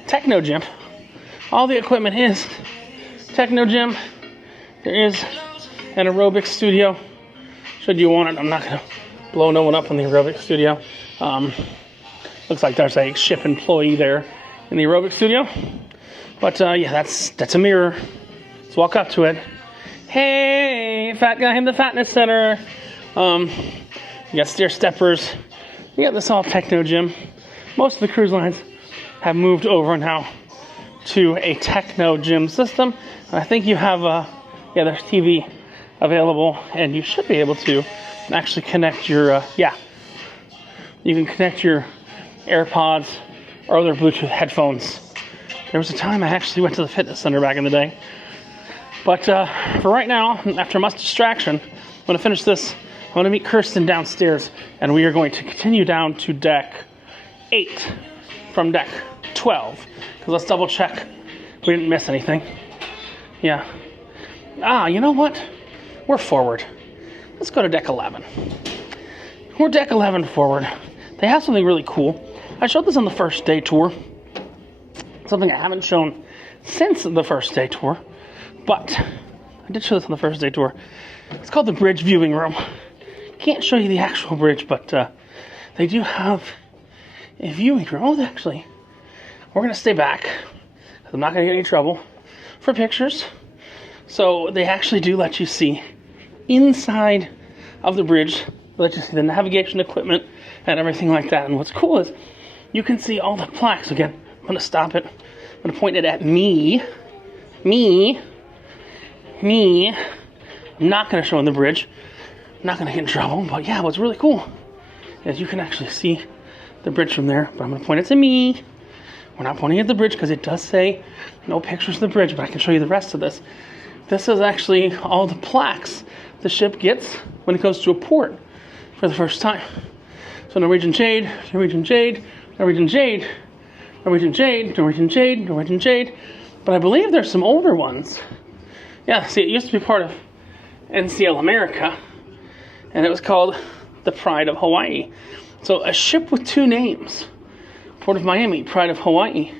techno gym. All the equipment is techno gym. There is an aerobics studio. Should you want it, I'm not gonna blow no one up in the aerobics studio. Looks like there's a ship employee there in the aerobics studio. But yeah, that's a mirror. Let's walk up to it. Hey, fat guy in the Fatness Center. You got stair steppers. You got this all techno gym. Most of the cruise lines have moved over now to a techno gym system. I think you have yeah, there's TV available, and you should be able to actually connect your yeah. You can connect your AirPods or other Bluetooth headphones. There was a time I actually went to the fitness center back in the day. But for right now, after much distraction, I'm going to finish this. I'm going to meet Kirsten downstairs, and we are going to continue down to deck 8 from deck 12. Because let's double check we didn't miss anything. Yeah. You know what? We're forward. Let's go to deck 11. We're deck 11 forward. They have something really cool. I showed this on the first day tour. Something I haven't shown since the first day tour. But I did show this on the first day tour. It's called the bridge viewing room. Can't show you the actual bridge, but they do have a viewing room. Oh, actually, we're going to stay back, because I'm not going to get any trouble, for pictures. So they actually do let you see inside of the bridge. They let you see the navigation equipment and everything like that. And what's cool is you can see all the plaques. Again, I'm going to stop it. I'm going to point it at me. Me. I'm not going to show in the bridge. I'm not going to get in trouble. But yeah, what's really cool is you can actually see the bridge from there. But I'm going to point it to me. We're not pointing at the bridge because it does say no pictures of the bridge. But I can show you the rest of this. This is actually all the plaques the ship gets when it goes to a port for the first time. So Norwegian Jade, Norwegian Jade, Norwegian Jade, Norwegian Jade, Norwegian Jade, Norwegian Jade. But I believe there's some older ones. Yeah, see, it used to be part of NCL America, and it was called the Pride of Hawaii. So a ship with 2 names. Port of Miami, Pride of Hawaii.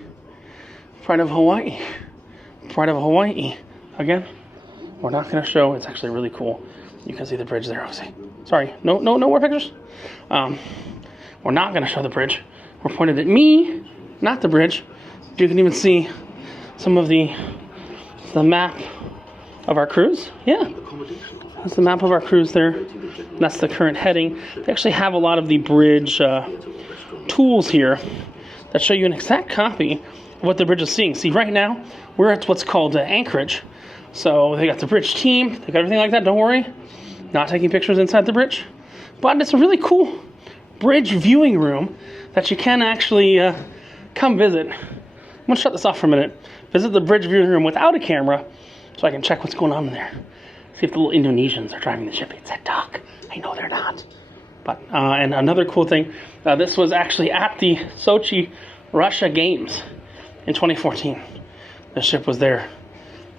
Pride of Hawaii. Pride of Hawaii. Again, we're not going to show. It's actually really cool. You can see the bridge there. Sorry, no more pictures. We're not going to show the bridge. We're pointed at me, not the bridge. You can even see some of the map of our cruise. Yeah, that's the map of our cruise there. That's the current heading. They actually have a lot of the bridge tools here that show you an exact copy of what the bridge is seeing. See, right now, we're at what's called anchorage. So they got the bridge team, they got everything like that, don't worry. Not taking pictures inside the bridge. But it's a really cool bridge viewing room that you can actually come visit. I'm gonna shut this off for a minute. Visit the bridge viewing room without a camera so I can check what's going on in there. See if the little Indonesians are driving the ship. It's a duck. I know they're not. But, and another cool thing, this was actually at the Sochi, Russia Games in 2014. The ship was there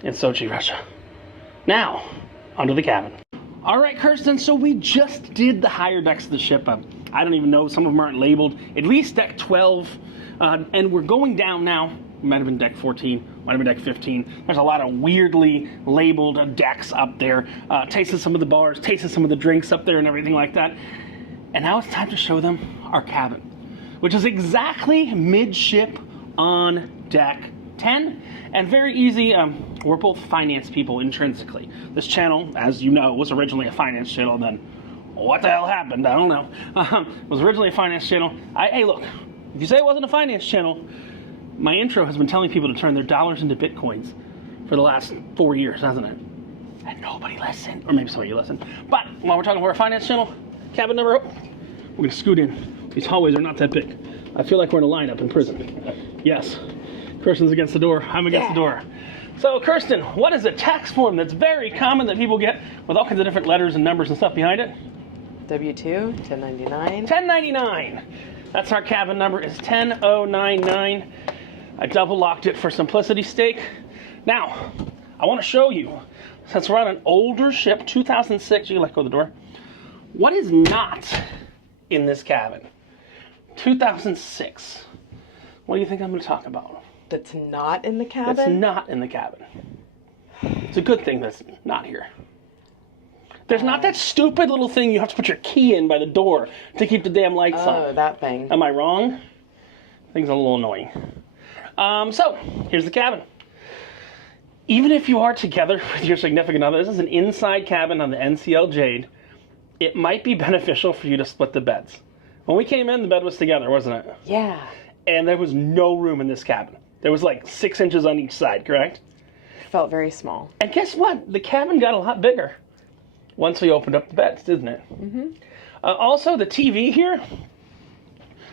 in Sochi, Russia. Now, onto the cabin. All right, Kirsten, so we just did the higher decks of the ship. I don't even know, some of them aren't labeled. At least deck 12, and we're going down now. Might have been deck 14, might have been deck 15. There's a lot of weirdly labeled decks up there. Tasted some of the bars, tasted some of the drinks up there and everything like that. And now it's time to show them our cabin, which is exactly midship on deck 10, and very easy. We're both finance people intrinsically. This channel, as you know, was originally a finance channel. Then what the hell happened? I don't know. It was originally a finance channel. Hey, look, if you say it wasn't a finance channel, my intro has been telling people to turn their dollars into bitcoins for the last 4 years, hasn't it? And nobody listened, or maybe some of you listened. But while we're talking about a finance channel, cabin number We're gonna scoot in. These hallways are not that big. I feel like we're in a lineup in prison. Yes. Kirsten's against the door. I'm against the door. So, Kirsten, what is a tax form that's very common that people get with all kinds of different letters and numbers and stuff behind it? W-2, 1099. 1099. That's our cabin number is 10099. I double locked it for simplicity's sake. Now, I want to show you, since we're on an older ship, 2006, you can let go of the door, what is not in this cabin? 2006. What do you think I'm going to talk about? That's not in the cabin? That's not in the cabin. It's a good thing that's not here. There's not that stupid little thing you have to put your key in by the door to keep the damn lights on. Oh, that thing. Am I wrong? Things are a little annoying. So, here's the cabin. Even if you are together with your significant other, this is an inside cabin on the NCL Jade. It might be beneficial for you to split the beds. When we came in, the bed was together, wasn't it? Yeah. And there was no room in this cabin. There was like 6 inches on each side, correct? Felt very small. And guess what? The cabin got a lot bigger once we opened up the beds, didn't it? Mm-hmm. Also, the TV here,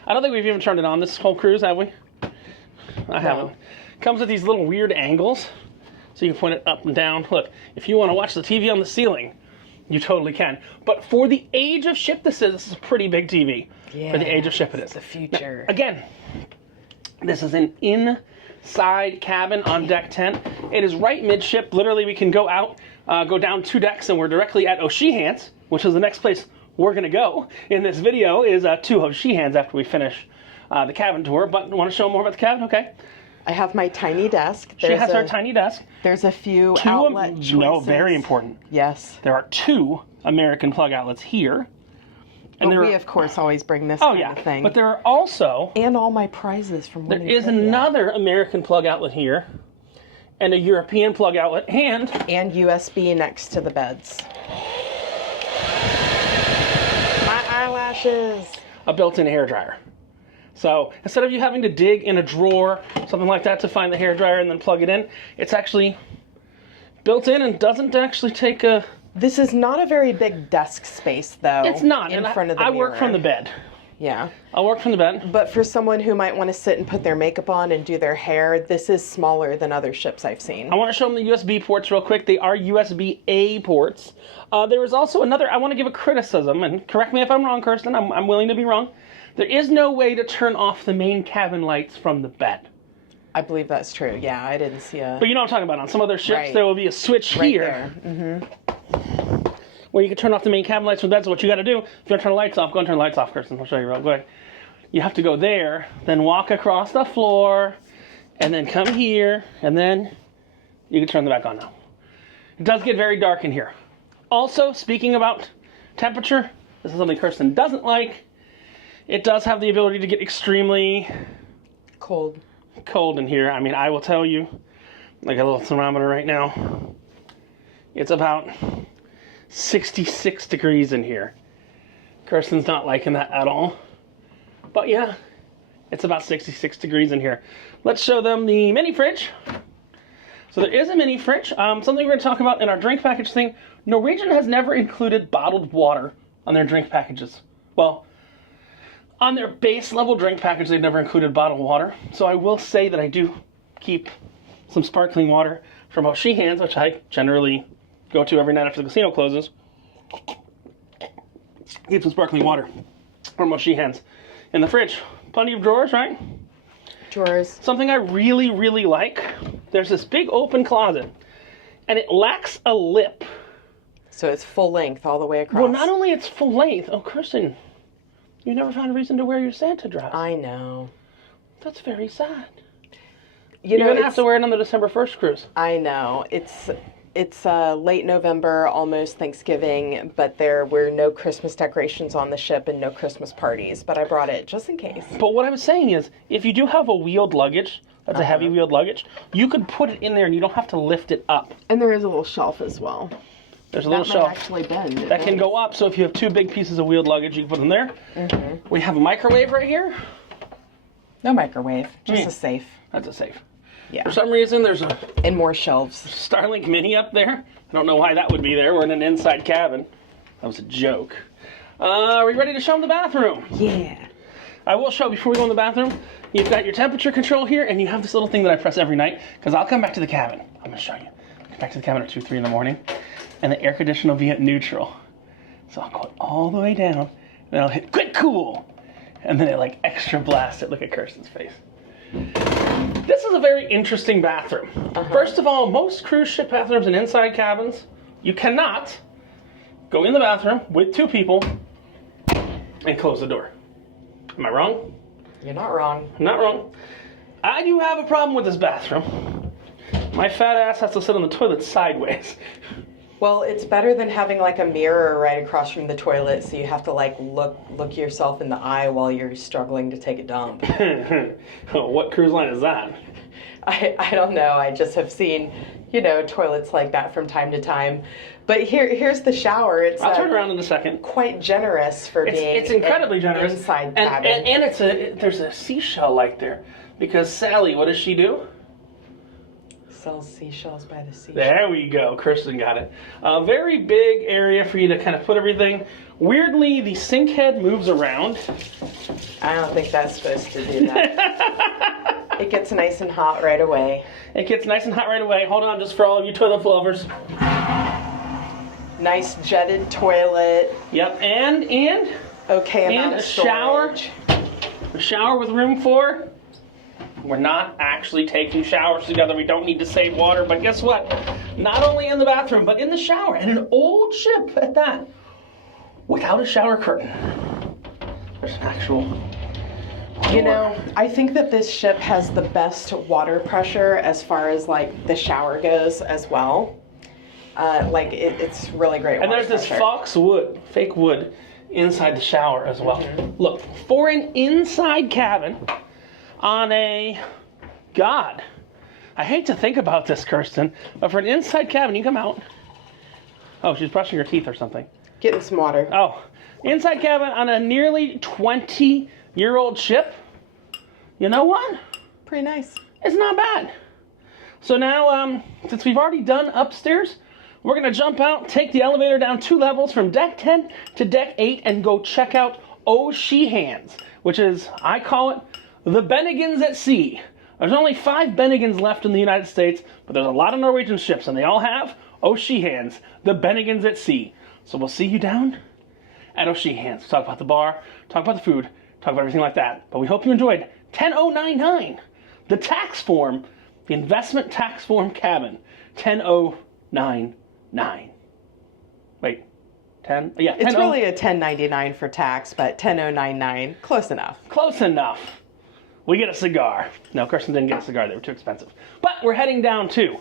I don't think we've even turned it on this whole cruise, have we? I haven't. Comes with these little weird angles, so you can point it up and down. Look, if you want to watch the TV on the ceiling, you totally can. But for the age of ship this is a pretty big TV. Yeah, for the age of ship it is. The future. Now, again, this is an inside cabin on deck 10. It is right midship. Literally, we can go out, go down 2 decks, and we're directly at O'Sheehan's, which is the next place we're going to go in this video, is to O'Sheehan's after we finish the cabin tour. But want to show more about the cabin? Okay. I have my tiny desk. She has her tiny desk. There's a few outlet choices. No, very important. Yes. There are 2 American plug outlets here. And we, of course, always bring this kind of thing. But there are also... And all my prizes from winning. There is another American plug outlet here. And a European plug outlet. And USB next to the beds. My eyelashes. A built-in hairdryer. So instead of you having to dig in a drawer, something like that, to find the hairdryer and then plug it in, it's actually built in and doesn't actually take a... This is not a very big desk space, though. It's not. In front of the mirror. I work from the bed. Yeah. I work from the bed. But for someone who might want to sit and put their makeup on and do their hair, this is smaller than other ships I've seen. I want to show them the USB ports real quick. They are USB-A ports. There is also another... I want to give a criticism, and correct me if I'm wrong, Kirsten. I'm willing to be wrong. There is no way to turn off the main cabin lights from the bed. I believe that's true. Yeah, I didn't see a... But you know what I'm talking about. On some other ships, there will be a switch here. Where you can turn off the main cabin lights from the bed. So what you got to do, if you want to turn the lights off, go and turn the lights off, Kirsten. I'll show you real quick. You have to go there, then walk across the floor, and then come here, and then you can turn them back on now. It does get very dark in here. Also, speaking about temperature, this is something Kirsten doesn't like. It does have the ability to get extremely cold in here. I mean, I will tell you, I got a little thermometer right now. It's about 66 degrees in here. Kirsten's not liking that at all. But yeah, it's about 66 degrees in here. Let's show them the mini fridge. So there is a mini fridge. Something we're going to talk about in our drink package thing. Norwegian has never included bottled water on their drink packages. Well, on their base level drink package, they've never included bottled water. So I will say that I do keep some sparkling water from O'Sheehan's, which I generally go to every night after the casino closes. Keep some sparkling water from O'Sheehan's in the fridge. Plenty of drawers, right? Drawers. Something I really, really like. There's this big open closet, and it lacks a lip. So it's full length all the way across. Well, not only it's full length. Oh, Kirsten, you never found a reason to wear your Santa dress. I know. That's very sad. You're going to have to wear it on the December 1st cruise. I know. It's late November, almost Thanksgiving, but there were no Christmas decorations on the ship and no Christmas parties. But I brought it just in case. But what I was saying is, if you do have a wheeled luggage, that's a heavy wheeled luggage, you could put it in there and you don't have to lift it up. And there is a little shelf as well. There's a little shelf actually bend. that can go up. So if you have 2 big pieces of wheeled luggage, you can put them there. Mm-hmm. We have a microwave right here. No microwave, just a safe. That's a safe. Yeah. For some reason, there's a... And more shelves. Starlink Mini up there. I don't know why that would be there. We're in an inside cabin. That was a joke. Are we ready to show them the bathroom? Yeah. I will show before we go in the bathroom. You've got your temperature control here, and you have this little thing that I press every night, because I'll come back to the cabin. I'm going to show you. Come back to the cabin at 2, 3 in the morning, and the air conditioner will be at neutral. So I'll go all the way down, and then I'll hit quick cool, and then it like extra blast it. Look at Kirsten's face. This is a very interesting bathroom. First of all, most cruise ship bathrooms and inside cabins, you cannot go in the bathroom with 2 people and close the door. Am I wrong? You're not wrong. I'm not wrong. I do have a problem with this bathroom. My fat ass has to sit on the toilet sideways. Well, it's better than having like a mirror right across from the toilet, so you have to like look yourself in the eye while you're struggling to take a dump. What cruise line is that? I don't know. I just have seen, toilets like that from time to time. But here's the shower. I'll turn around in a second. Quite generous for being. It's incredibly generous. Inside cabin. And there's a seashell light there, because Sally, what does she do? Sells seashells by the sea. There we go. Kirsten got it. A very big area for you to kind of put everything. Weirdly, the sink head moves around. I don't think that's supposed to do that. It gets nice and hot right away. It gets nice and hot right away. Hold on, just for all of you toilet lovers. Nice jetted toilet. Yep, and okay amount a of shower. storage. A shower with room for. We're not actually taking showers together. We don't need to save water, but guess what? Not only in the bathroom, but in the shower, and an old ship at that, without a shower curtain. There's an actual. I think that this ship has the best water pressure as far as like the shower goes as well. It's really great. And there's this fox wood, fake wood, inside the shower as well. Look, for an inside cabin on a, God, I hate to think about this, Kirsten, but for an inside cabin, you come out. Oh, she's brushing her teeth or something. Getting some water. Oh, inside cabin on a nearly 20-year-old ship. You know what? Pretty nice. It's not bad. So now, since we've already done upstairs, we're going to jump out, take the elevator down 2 levels from deck 10 to deck 8, and go check out O'Sheehan's, which is, I call it, the Bennigans at sea. There's only 5 Bennigans left in the United States, but there's a lot of Norwegian ships, and they all have O'Sheehan's, the Bennigans at sea. So we'll see you down at O'Sheehan's. Talk about the bar, talk about the food, talk about everything like that. But we hope you enjoyed 10099, the tax form, the investment tax form cabin, 10099. Wait, 10? Yeah, 10. It's really a 1099 for tax, but 10099, close enough. Close enough. We get a cigar. No, Kirsten didn't get a cigar. They were too expensive. But we're heading down to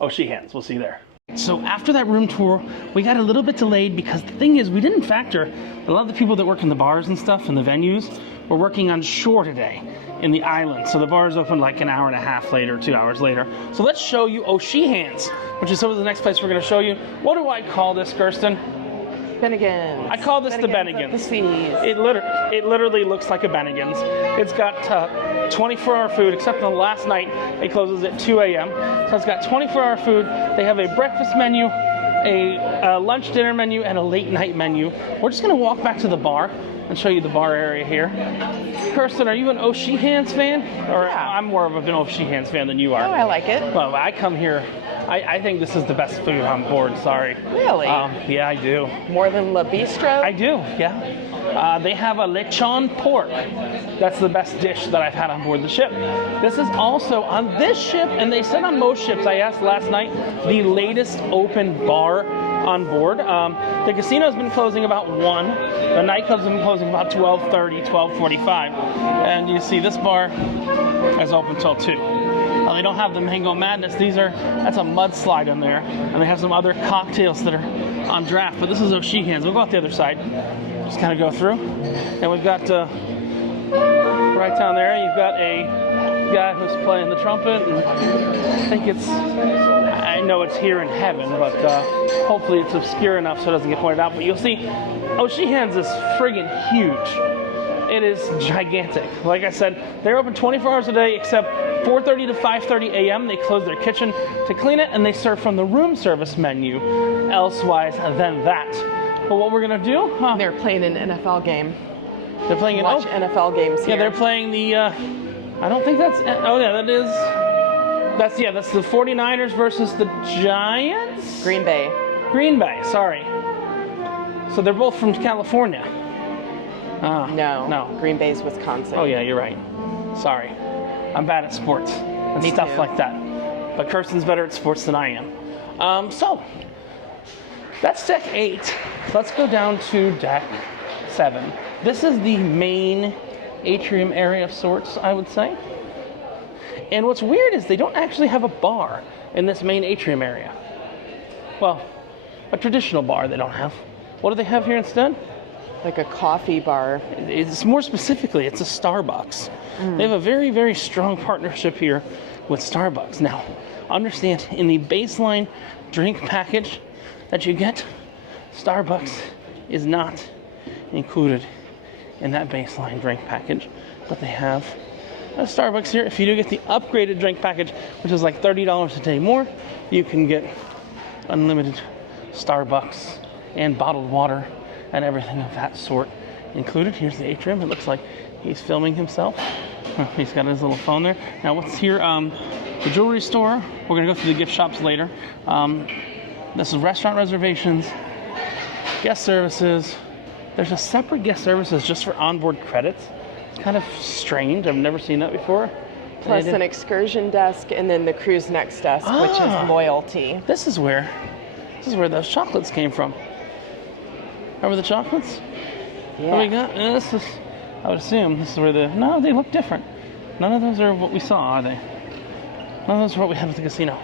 O'Sheehan's. We'll see you there. So after that room tour, we got a little bit delayed because the thing is, we didn't factor a lot of the people that work in the bars and stuff and the venues were working on shore today in the island. So the bars opened like an hour and a half later, 2 hours later. So let's show you O'Sheehan's, which is over the next place we're going to show you. What do I call this, Kirsten? Bennigan's. I call this the Bennigan's. It literally looks like a Bennigan's. It's got 24-hour food, except on the last night it closes at 2 a.m. So it's got 24-hour food. They have a breakfast menu, a lunch dinner menu, and a late night menu. We're just going to walk back to the bar and show you the bar area here. Kirsten, are you an O'Sheehan's fan? Or Yeah. I'm more of an O'Sheehan's fan than you are. Oh, I like it. Well, I come here. I think this is the best food on board. Sorry. Really? Yeah, I do. More than La Bistro? I do, yeah. They have a lechon pork. That's the best dish that I've had on board the ship. This is also on this ship, and they said on most ships, I asked last night, the latest open bar on board. The casino's been closing about 1. The nightclubs have been closing about 12:30, 12:45. And you see this bar is open till 2. They don't have the Mango Madness. That's a mudslide in there. And they have some other cocktails that are on draft. But this is O'Sheehan's. We'll go out the other side. Just kind of go through. And we've got, right down there, you've got a guy who's playing the trumpet. And I know it's here in heaven, but hopefully it's obscure enough so it doesn't get pointed out. But you'll see, O'Sheehan's is friggin' huge. It is gigantic. Like I said, they're open 24 hours a day except 4:30 to 5:30 a.m. They close their kitchen to clean it, and they serve from the room service menu. Elsewise than that, Well, what we're gonna do? They're playing an NFL game. They're playing Watch NFL games here. Yeah, they're playing the. I don't think that's. Oh yeah, that is. That's the 49ers versus the Giants. Green Bay. Green Bay. Sorry. So they're both from California. No. Green Bay's Wisconsin. Oh yeah, you're right. Sorry, I'm bad at sports and Me stuff too. like that. But Kirsten's better at sports than I am. So that's deck 8. Let's go down to deck 7. This is the main atrium area of sorts, I would say. And what's weird is they don't actually have a bar in this main atrium area. Well, a traditional bar they don't have. What do they have here instead? Like a coffee bar. It's more specifically, it's a Starbucks. They have a very, very strong partnership here with Starbucks. Now, understand, in the baseline drink package that you get, Starbucks is not included in that baseline drink package. But they have a Starbucks here. If you do get the upgraded drink package, which is like $30 a day more, you can get unlimited Starbucks and bottled water and everything of that sort included. Here's the atrium. It looks like he's filming himself. He's got his little phone there. Now what's here? The jewelry store. We're gonna go through the gift shops later. This is restaurant reservations, guest services. There's a separate guest services just for onboard credits. It's kind of strange. I've never seen that before. Plus an excursion desk, and then the cruise next desk, which is loyalty. This is where those chocolates came from. Remember the chocolates? Yeah. What we got? This is, I would assume this is where no, they look different. None of those are what we saw, are they? None of those are what we have at the casino.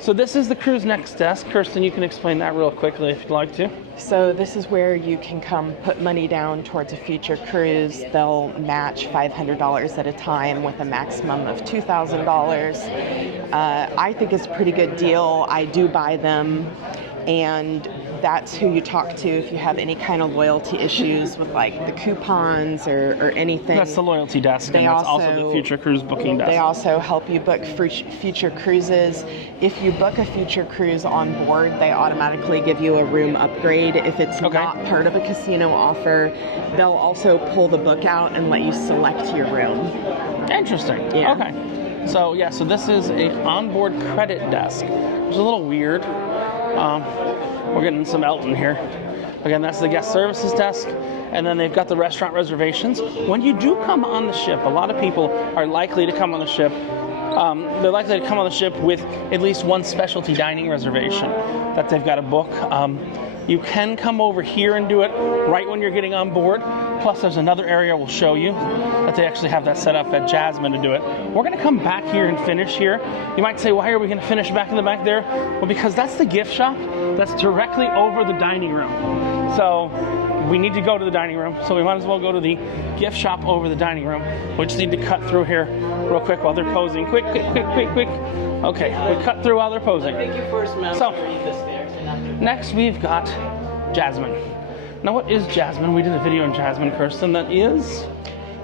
So this is the cruise next desk. Kirsten, you can explain that real quickly if you'd like to. So this is where you can come put money down towards a future cruise. They'll match $500 at a time with a maximum of $2,000. I think it's a pretty good deal. I do buy them, and that's who you talk to if you have any kind of loyalty issues with like the coupons or anything. That's the loyalty desk, and that's also the future cruise booking desk. They also help you book future cruises. If you book a future cruise on board, they automatically give you a room upgrade. If it's not part of a casino offer, they'll also pull the book out and let you select your room. Interesting. Yeah. Okay. So so this is a onboard credit desk. It's a little weird. We're getting some Elton here. Again, that's the guest services desk, and then they've got the restaurant reservations. When you do come on the ship, a lot of people are likely to come on the ship. They're likely to come on the ship with at least one specialty dining reservation that they've got to book. You can come over here and do it right when you're getting on board. Plus, there's another area we'll show you that they actually have that set up at Jasmine to do it. We're going to come back here and finish here. You might say, why are we going to finish back in the back there? Well, because that's the gift shop that's directly over the dining room. So we need to go to the dining room, so we might as well go to the gift shop over the dining room. We just need to cut through here real quick while they're posing. Quick. Okay, we cut through while they're posing. Thank you first, ma'am. So, next we've got Jasmine. Now what is Jasmine? We did a video on Jasmine, Kirsten. That is?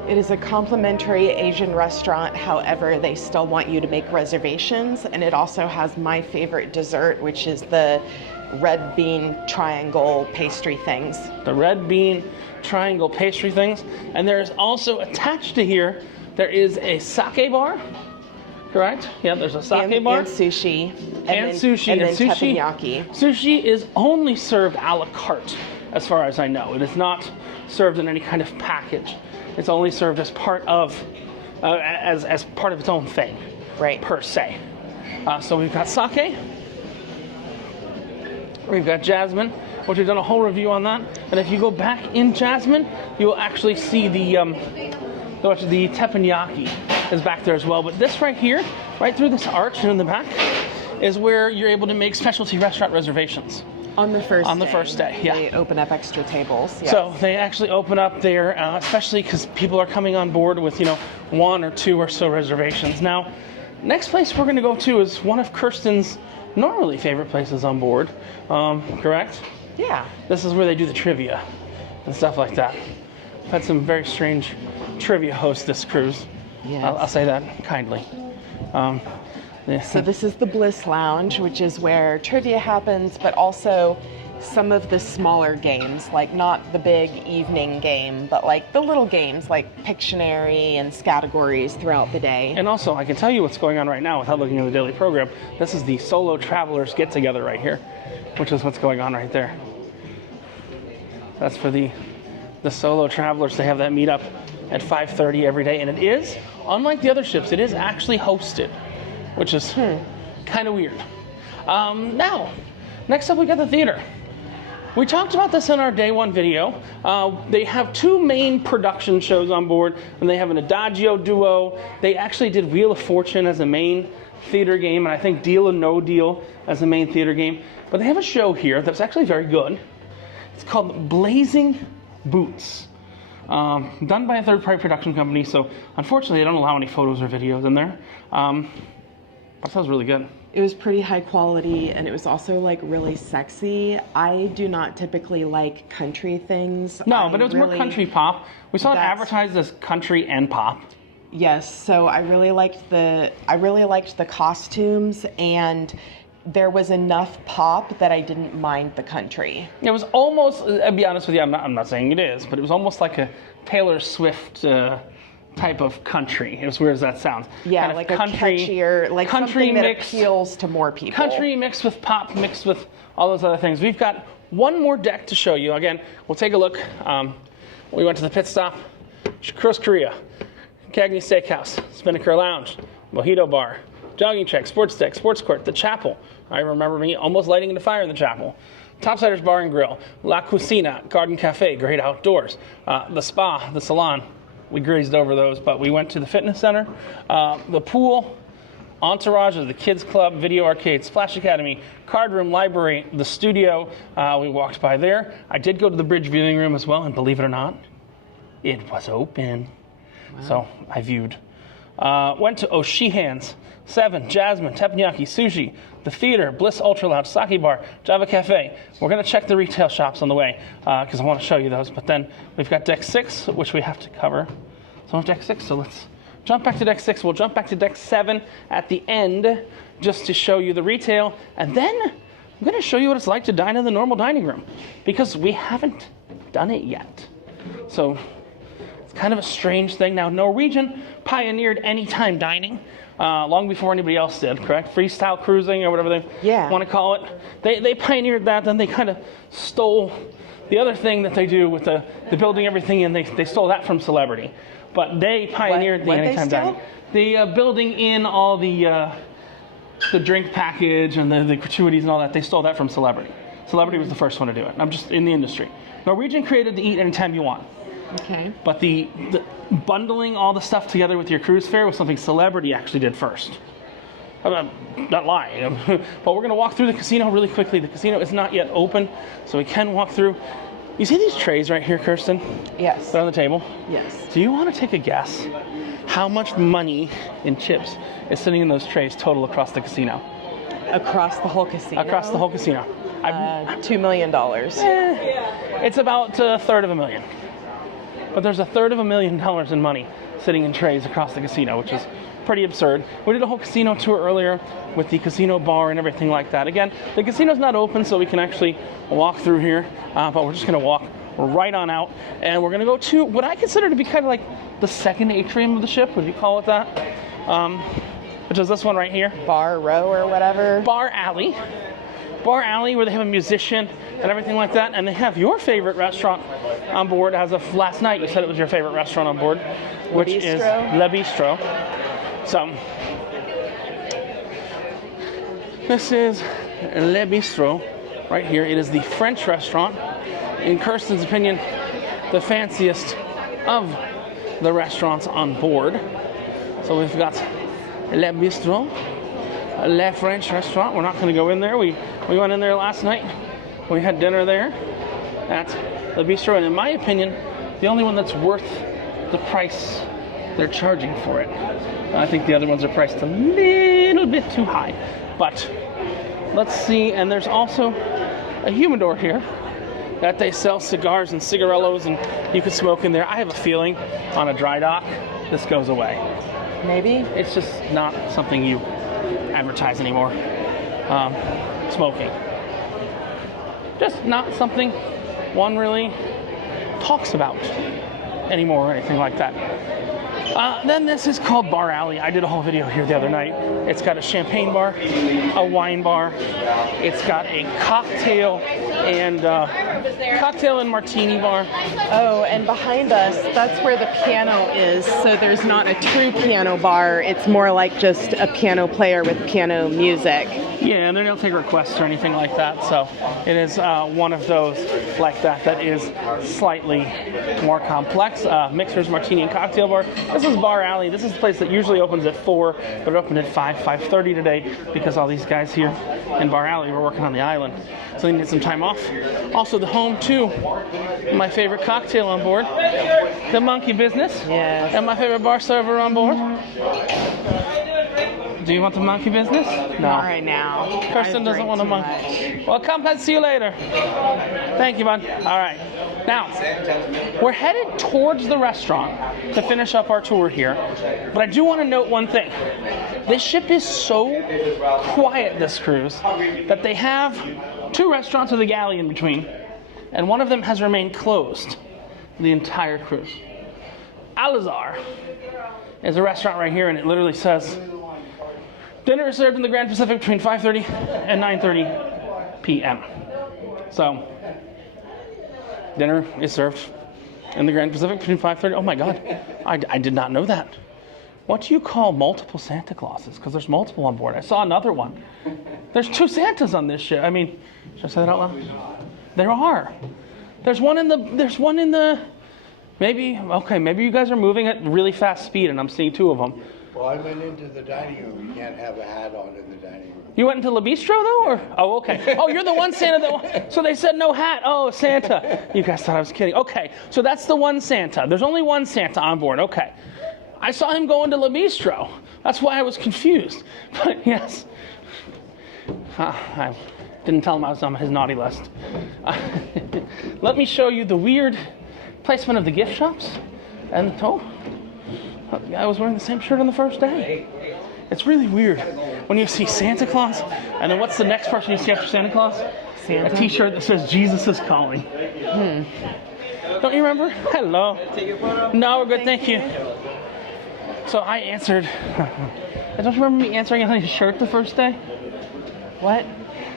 It is a complimentary Asian restaurant. However, they still want you to make reservations, and it also has my favorite dessert, which is the red bean triangle pastry things. The red bean triangle pastry things. And there is also attached to here, there is a sake bar. Correct? Yeah, there's a sake bar. And sushi. And sushi. And then sushi. teppanyaki. Sushi is only served a la carte, as far as I know. It is not served in any kind of package. It's only served as part of, as part of its own thing. Right. Per se. So we've got sake. We've got Jasmine, which we've done a whole review on that. And if you go back in Jasmine, you will actually see the teppanyaki is back there as well. But this right here, right through this arch and in the back, is where you're able to make specialty restaurant reservations. On the first day, yeah. They open up extra tables. Yes. So they actually open up there, especially because people are coming on board with, one or two or so reservations. Now, next place we're going to go to is one of Kirsten's normally favorite places on board, correct? Yeah. This is where they do the trivia and stuff like that. I've had some very strange trivia hosts this cruise. Yes. I'll say that kindly. So this is the Bliss Lounge, which is where trivia happens, but also some of the smaller games, like not the big evening game, but like the little games like Pictionary and categories throughout the day. And also, I can tell you what's going on right now without looking at the daily program. This is the solo travelers get together right here, which is what's going on right there. That's for the solo travelers. They have that meetup at 5:30 every day, and it is, unlike the other ships, it is actually hosted, which is kind of weird. Now, next up we got the theater. We talked about this in our day one video. They have two main production shows on board, and they have an Adagio duo. They actually did Wheel of Fortune as a main theater game, and I think Deal or No Deal as a main theater game. But they have a show here that's actually very good. It's called Blazing Boots, done by a third-party production company. So unfortunately, they don't allow any photos or videos in there. That sounds really good. It was pretty high quality, and it was also like really sexy. I do not typically like country things. No, but it was more country pop. We saw it advertised as country and pop. Yes, so I really liked the costumes, and there was enough pop that I didn't mind the country. It was almost, I'll be honest with you, I'm not saying it is, but it was almost like a Taylor Swift type of country, as weird as that sounds. Yeah, kind of like country, a catchier, like country something that mixed, appeals to more people. Country mixed with pop, mixed with all those other things. We've got one more deck to show you. Again, we'll take a look. We went to the pit stop, Cross Korea, Cagney Steakhouse, Spinnaker Lounge, Mojito Bar, Jogging Track, Sports Deck, Sports Court, the Chapel. I remember me almost lighting the fire in the Chapel. Topsiders Bar and Grill, La Cucina, Garden Cafe, great outdoors, the spa, the salon. We grazed over those, but we went to the fitness center, the pool, Entourage of the Kids Club, Video Arcade, Splash Academy, Card Room, Library, the studio. We walked by there. I did go to the bridge viewing room as well, and believe it or not, it was open. Wow. So I viewed. Went to O'Sheehan's, Seven, Jasmine, Teppanyaki, Sushi, the theater, Bliss Ultra Lounge, Sake Bar, Java Cafe. We're going to check the retail shops on the way because I want to show you those. But then we've got Deck 6, which we have to cover. So on Deck 6, so let's jump back to Deck 6. We'll jump back to Deck 7 at the end just to show you the retail. And then I'm going to show you what it's like to dine in the normal dining room because we haven't done it yet. So it's kind of a strange thing. Now, Norwegian pioneered anytime dining. Long before anybody else did, correct? Freestyle cruising or whatever they want to call it. They pioneered that, then they kind of stole the other thing that they do with the building everything in. They stole that from Celebrity. But they pioneered the anytime dining. The building in all the drink package and the gratuities and all that, they stole that from Celebrity. Celebrity was the first one to do it. I'm just in the industry. Norwegian created to eat anytime you want. Okay. But the bundling all the stuff together with your cruise fare was something Celebrity actually did first. I'm not lying. But we're going to walk through the casino really quickly. The casino is not yet open, so we can walk through. You see these trays right here, Kirsten? Yes. They're on the table? Yes. Do you want to take a guess how much money in chips is sitting in those trays total across the casino? Across the whole casino? Across the whole casino. $2 million. It's about $350,000. But there's $350,000 in money sitting in trays across the casino, which is pretty absurd. We did a whole casino tour earlier with the casino bar and everything like that. Again, the casino's not open, so we can actually walk through here, but we're just going to walk right on out, and we're going to go to what I consider to be kind of like the second atrium of the ship, would you call it that? Which is this one right here. Bar row or whatever. Bar alley. Bar alley where they have a musician and everything like that, and they have your favorite restaurant on board. As of last night, you said it was your favorite restaurant on board, which is Le Bistro. So this is Le Bistro right here. It is the French restaurant, in Kirsten's opinion, the fanciest of the restaurants on board. So we've got Le Bistro, Le French restaurant. We're not going to go in there. We went in there last night. We had dinner there at Le Bistro, and in my opinion, the only one that's worth the price they're charging for it. I think the other ones are priced a little bit too high. But let's see, and there's also a humidor here that they sell cigars and cigarillos, and you can smoke in there. I have a feeling on a dry dock, this goes away. Maybe. It's just not something you advertise anymore. Smoking. just not something one really talks about anymore or anything like that. Then this is called Bar Alley. I did a whole video here the other night. It's got a champagne bar, a wine bar. It's got a cocktail and martini bar. Oh, and behind us, that's where the piano is. So there's not a true piano bar. It's more like just a piano player with piano music. Yeah, and they don't take requests or anything like that. So it is one of those like that is slightly more complex. Mixers, martini, and cocktail bar. This is Bar Alley. This is the place that usually opens at 4, but it opened at 5:30 today because all these guys here in Bar Alley were working on the island. So they needed some time off. Also the home to my favorite cocktail on board, the Monkey Business. Yes. And my favorite bar server on board. Do you want the Monkey Business? No. Not right now. Kirsten doesn't want a monkey. Well, come, let's see you later. Thank you, bud. All right. Now, we're headed towards the restaurant to finish up our tour here. But I do want to note one thing. This ship is so quiet, this cruise, that they have 2 restaurants with a galley in between, and one of them has remained closed the entire cruise. Al-Azhar is a restaurant right here, and it literally says, dinner is served in the Grand Pacific between 5:30 and 9:30 p.m. So, dinner is served in the Grand Pacific between 5:30. Oh my God, I did not know that. What do you call multiple Santa Clauses? Because there's multiple on board. I saw another one. There's 2 Santas on this ship. I mean, should I say that out loud? There are. There's one in the, maybe you guys are moving at really fast speed and I'm seeing 2 of them. Well, I went into the dining room. You can't have a hat on in the dining room. You went into La Bistro though, or? Oh, okay. Oh, you're the one Santa so they said no hat. Oh, Santa. You guys thought I was kidding. Okay, so that's the one Santa. There's only one Santa on board. Okay. I saw him go into La Bistro. That's why I was confused. But yes. I didn't tell him I was on his naughty list. Let me show you the weird placement of the gift shops. And the guy was wearing the same shirt on the first day. It's really weird when you see Santa Claus, and then what's the next person you see after Santa Claus? Santa. A t-shirt that says Jesus is calling. Don't you remember? Hello. No, we're good, thank you. So I answered. Don't you remember me answering on his shirt the first day? What?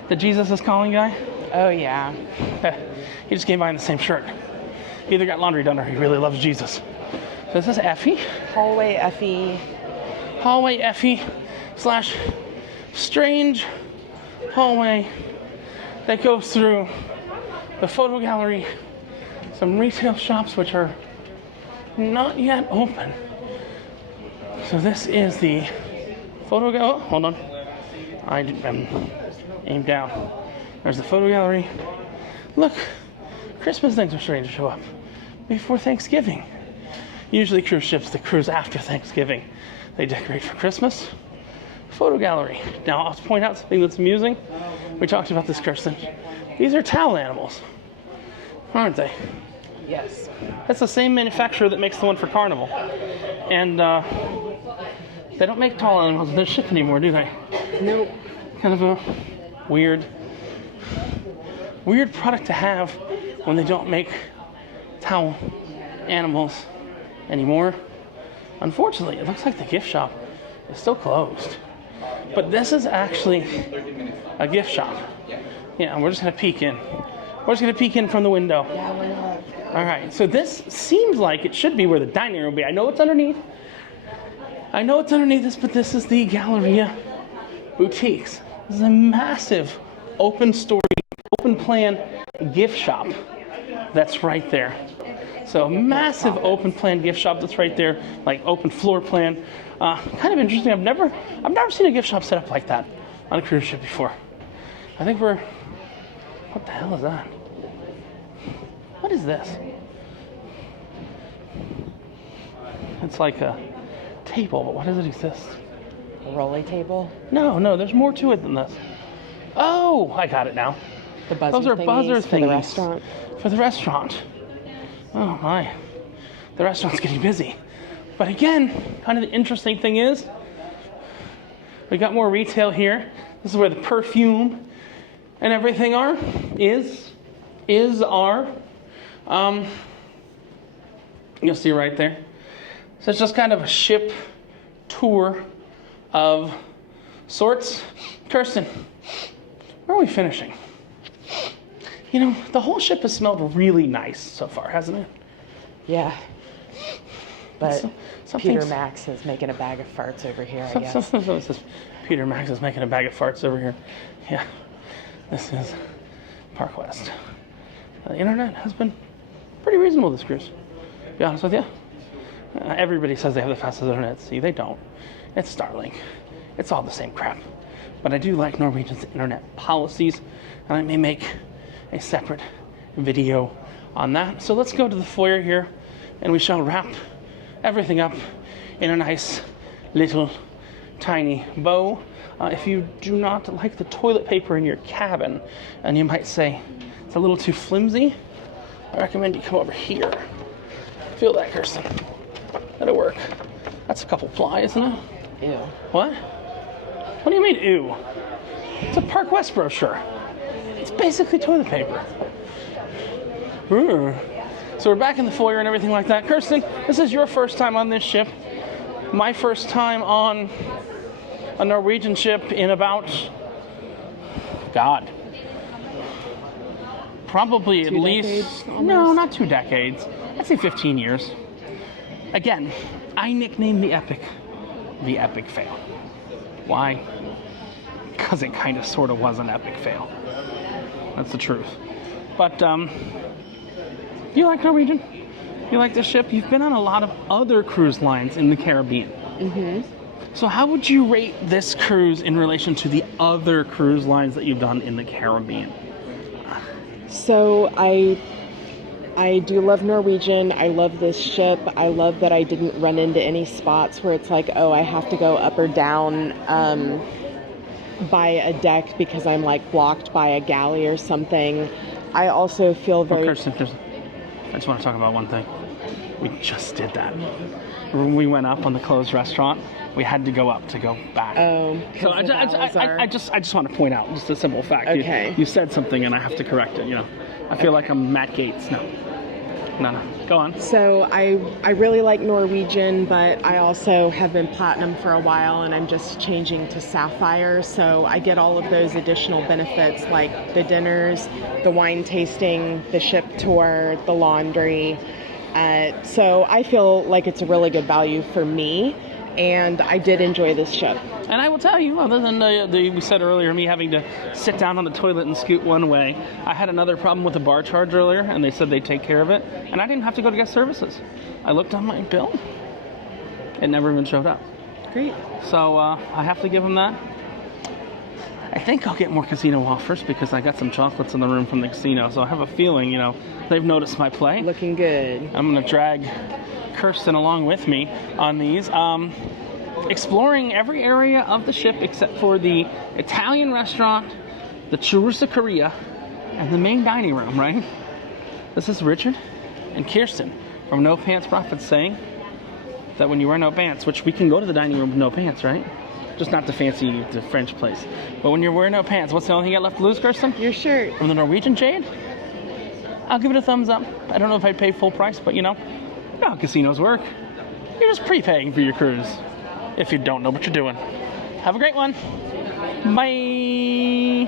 The Jesus is calling guy? Oh, yeah. He just came by in the same shirt. He either got laundry done or he really loves Jesus. So this is Effie. Hallway Effie. Hallway Effie / strange hallway that goes through the photo gallery, some retail shops which are not yet open. So this is the photo gallery. Oh, hold on. I'm aimed down. There's the photo gallery. Look, Christmas things are starting to show up before Thanksgiving. Usually cruise ships that cruise after Thanksgiving, they decorate for Christmas. Photo gallery. Now I'll point out something that's amusing. We talked about this, Kirsten. These are towel animals, aren't they? Yes. That's the same manufacturer that makes the one for Carnival. And they don't make towel animals on this ship anymore, do they? Nope. Kind of a weird product to have when they don't make towel animals anymore. Unfortunately, it looks like the gift shop is still closed. But this is actually a gift shop. Yeah, we're just gonna peek in. We're just gonna peek in from the window. Yeah, why not? All right, so this seems like it should be where the dining room will be. I know it's underneath. This, but this is the Galleria Boutiques. This is a massive open plan gift shop that's right there. So massive open plan gift shop that's right there, like open floor plan. Kind of interesting. I've never seen a gift shop set up like that on a cruise ship before. I think what the hell is that? What is this? It's like a table, but why does it exist? A rolly table? No, there's more to it than this. Oh, I got it now. The buzzer Those are buzzer for the restaurant. For the restaurant. Oh my. The restaurant's getting busy. But again, kind of the interesting thing is, we got more retail here. This is where the perfume and everything is. is our, you'll see right there. So it's just kind of a ship tour of sorts. Kirsten, where are we finishing? You know, the whole ship has smelled really nice so far, hasn't it? Yeah. But Something's- Peter Max is making a bag of farts over here, I guess. This is Peter Max is making a bag of farts over here. Yeah, this is Park West. The internet has been pretty reasonable this cruise, to be honest with you. Everybody says they have the fastest internet. See, they don't. It's Starlink. It's all the same crap. But I do like Norwegian's internet policies, and I may make a separate video on that. So let's go to the foyer here, and we shall wrap everything up in a nice little tiny bow. If you do not like the toilet paper in your cabin, and you might say it's a little too flimsy, I recommend you come over here. Feel that, Kirsten. That'll work. That's a couple ply, isn't it? Ew. What? What do you mean, ew? It's a Park West brochure. It's basically toilet paper. So we're back in the foyer and everything like that. Kirsten, this is your first time on this ship. My first time on a Norwegian ship in about, God, probably at least, no, not 2 decades. I'd say 15 years. Again, I nicknamed the Epic fail. Why? Because it kind of sort of was an epic fail. That's the truth. But, you like Norwegian? You like this ship? You've been on a lot of other cruise lines in the Caribbean. Mm-hmm. So how would you rate this cruise in relation to the other cruise lines that you've done in the Caribbean? So I do love Norwegian. I love this ship. I love that I didn't run into any spots where it's like, oh, I have to go up or down by a deck because I'm like blocked by a galley or something. I also feel very... Kirsten, I just want to talk about one thing. We just did that. When we went up on the closed restaurant, we had to go up to go back. Oh, so I just want to point out just a simple fact. Okay. You said something and I have to correct it. You know, I feel like I'm Matt Gates. No. Go on. So I really like Norwegian, but I also have been Platinum for a while, and I'm just changing to Sapphire. So I get all of those additional benefits like the dinners, the wine tasting, the ship tour, the laundry. So I feel like it's a really good value for me, and I did enjoy this ship. And I will tell you, other than we said earlier, me having to sit down on the toilet and scoot one way, I had another problem with the bar charge earlier, and they said they'd take care of it, and I didn't have to go to guest services. I looked on my bill. It never even showed up. Great. So I have to give them that. I think I'll get more casino offers because I got some chocolates in the room from the casino, so I have a feeling, you know, they've noticed my play. Looking good. I'm going to drag Kirsten along with me on these. Exploring every area of the ship except for the Italian restaurant, the churrascaria, and the main dining room, right? This is Richard and Kirsten from No Pants Profits saying that when you wear no pants, which we can go to the dining room with no pants, right? Just not the fancy, the French place. But when you're wearing no pants, what's the only thing you got left to lose, Kirsten? Your shirt. From the Norwegian Jade? I'll give it a thumbs up. I don't know if I'd pay full price, but you know how casinos work. You're just prepaying for your cruise if you don't know what you're doing. Have a great one. Bye.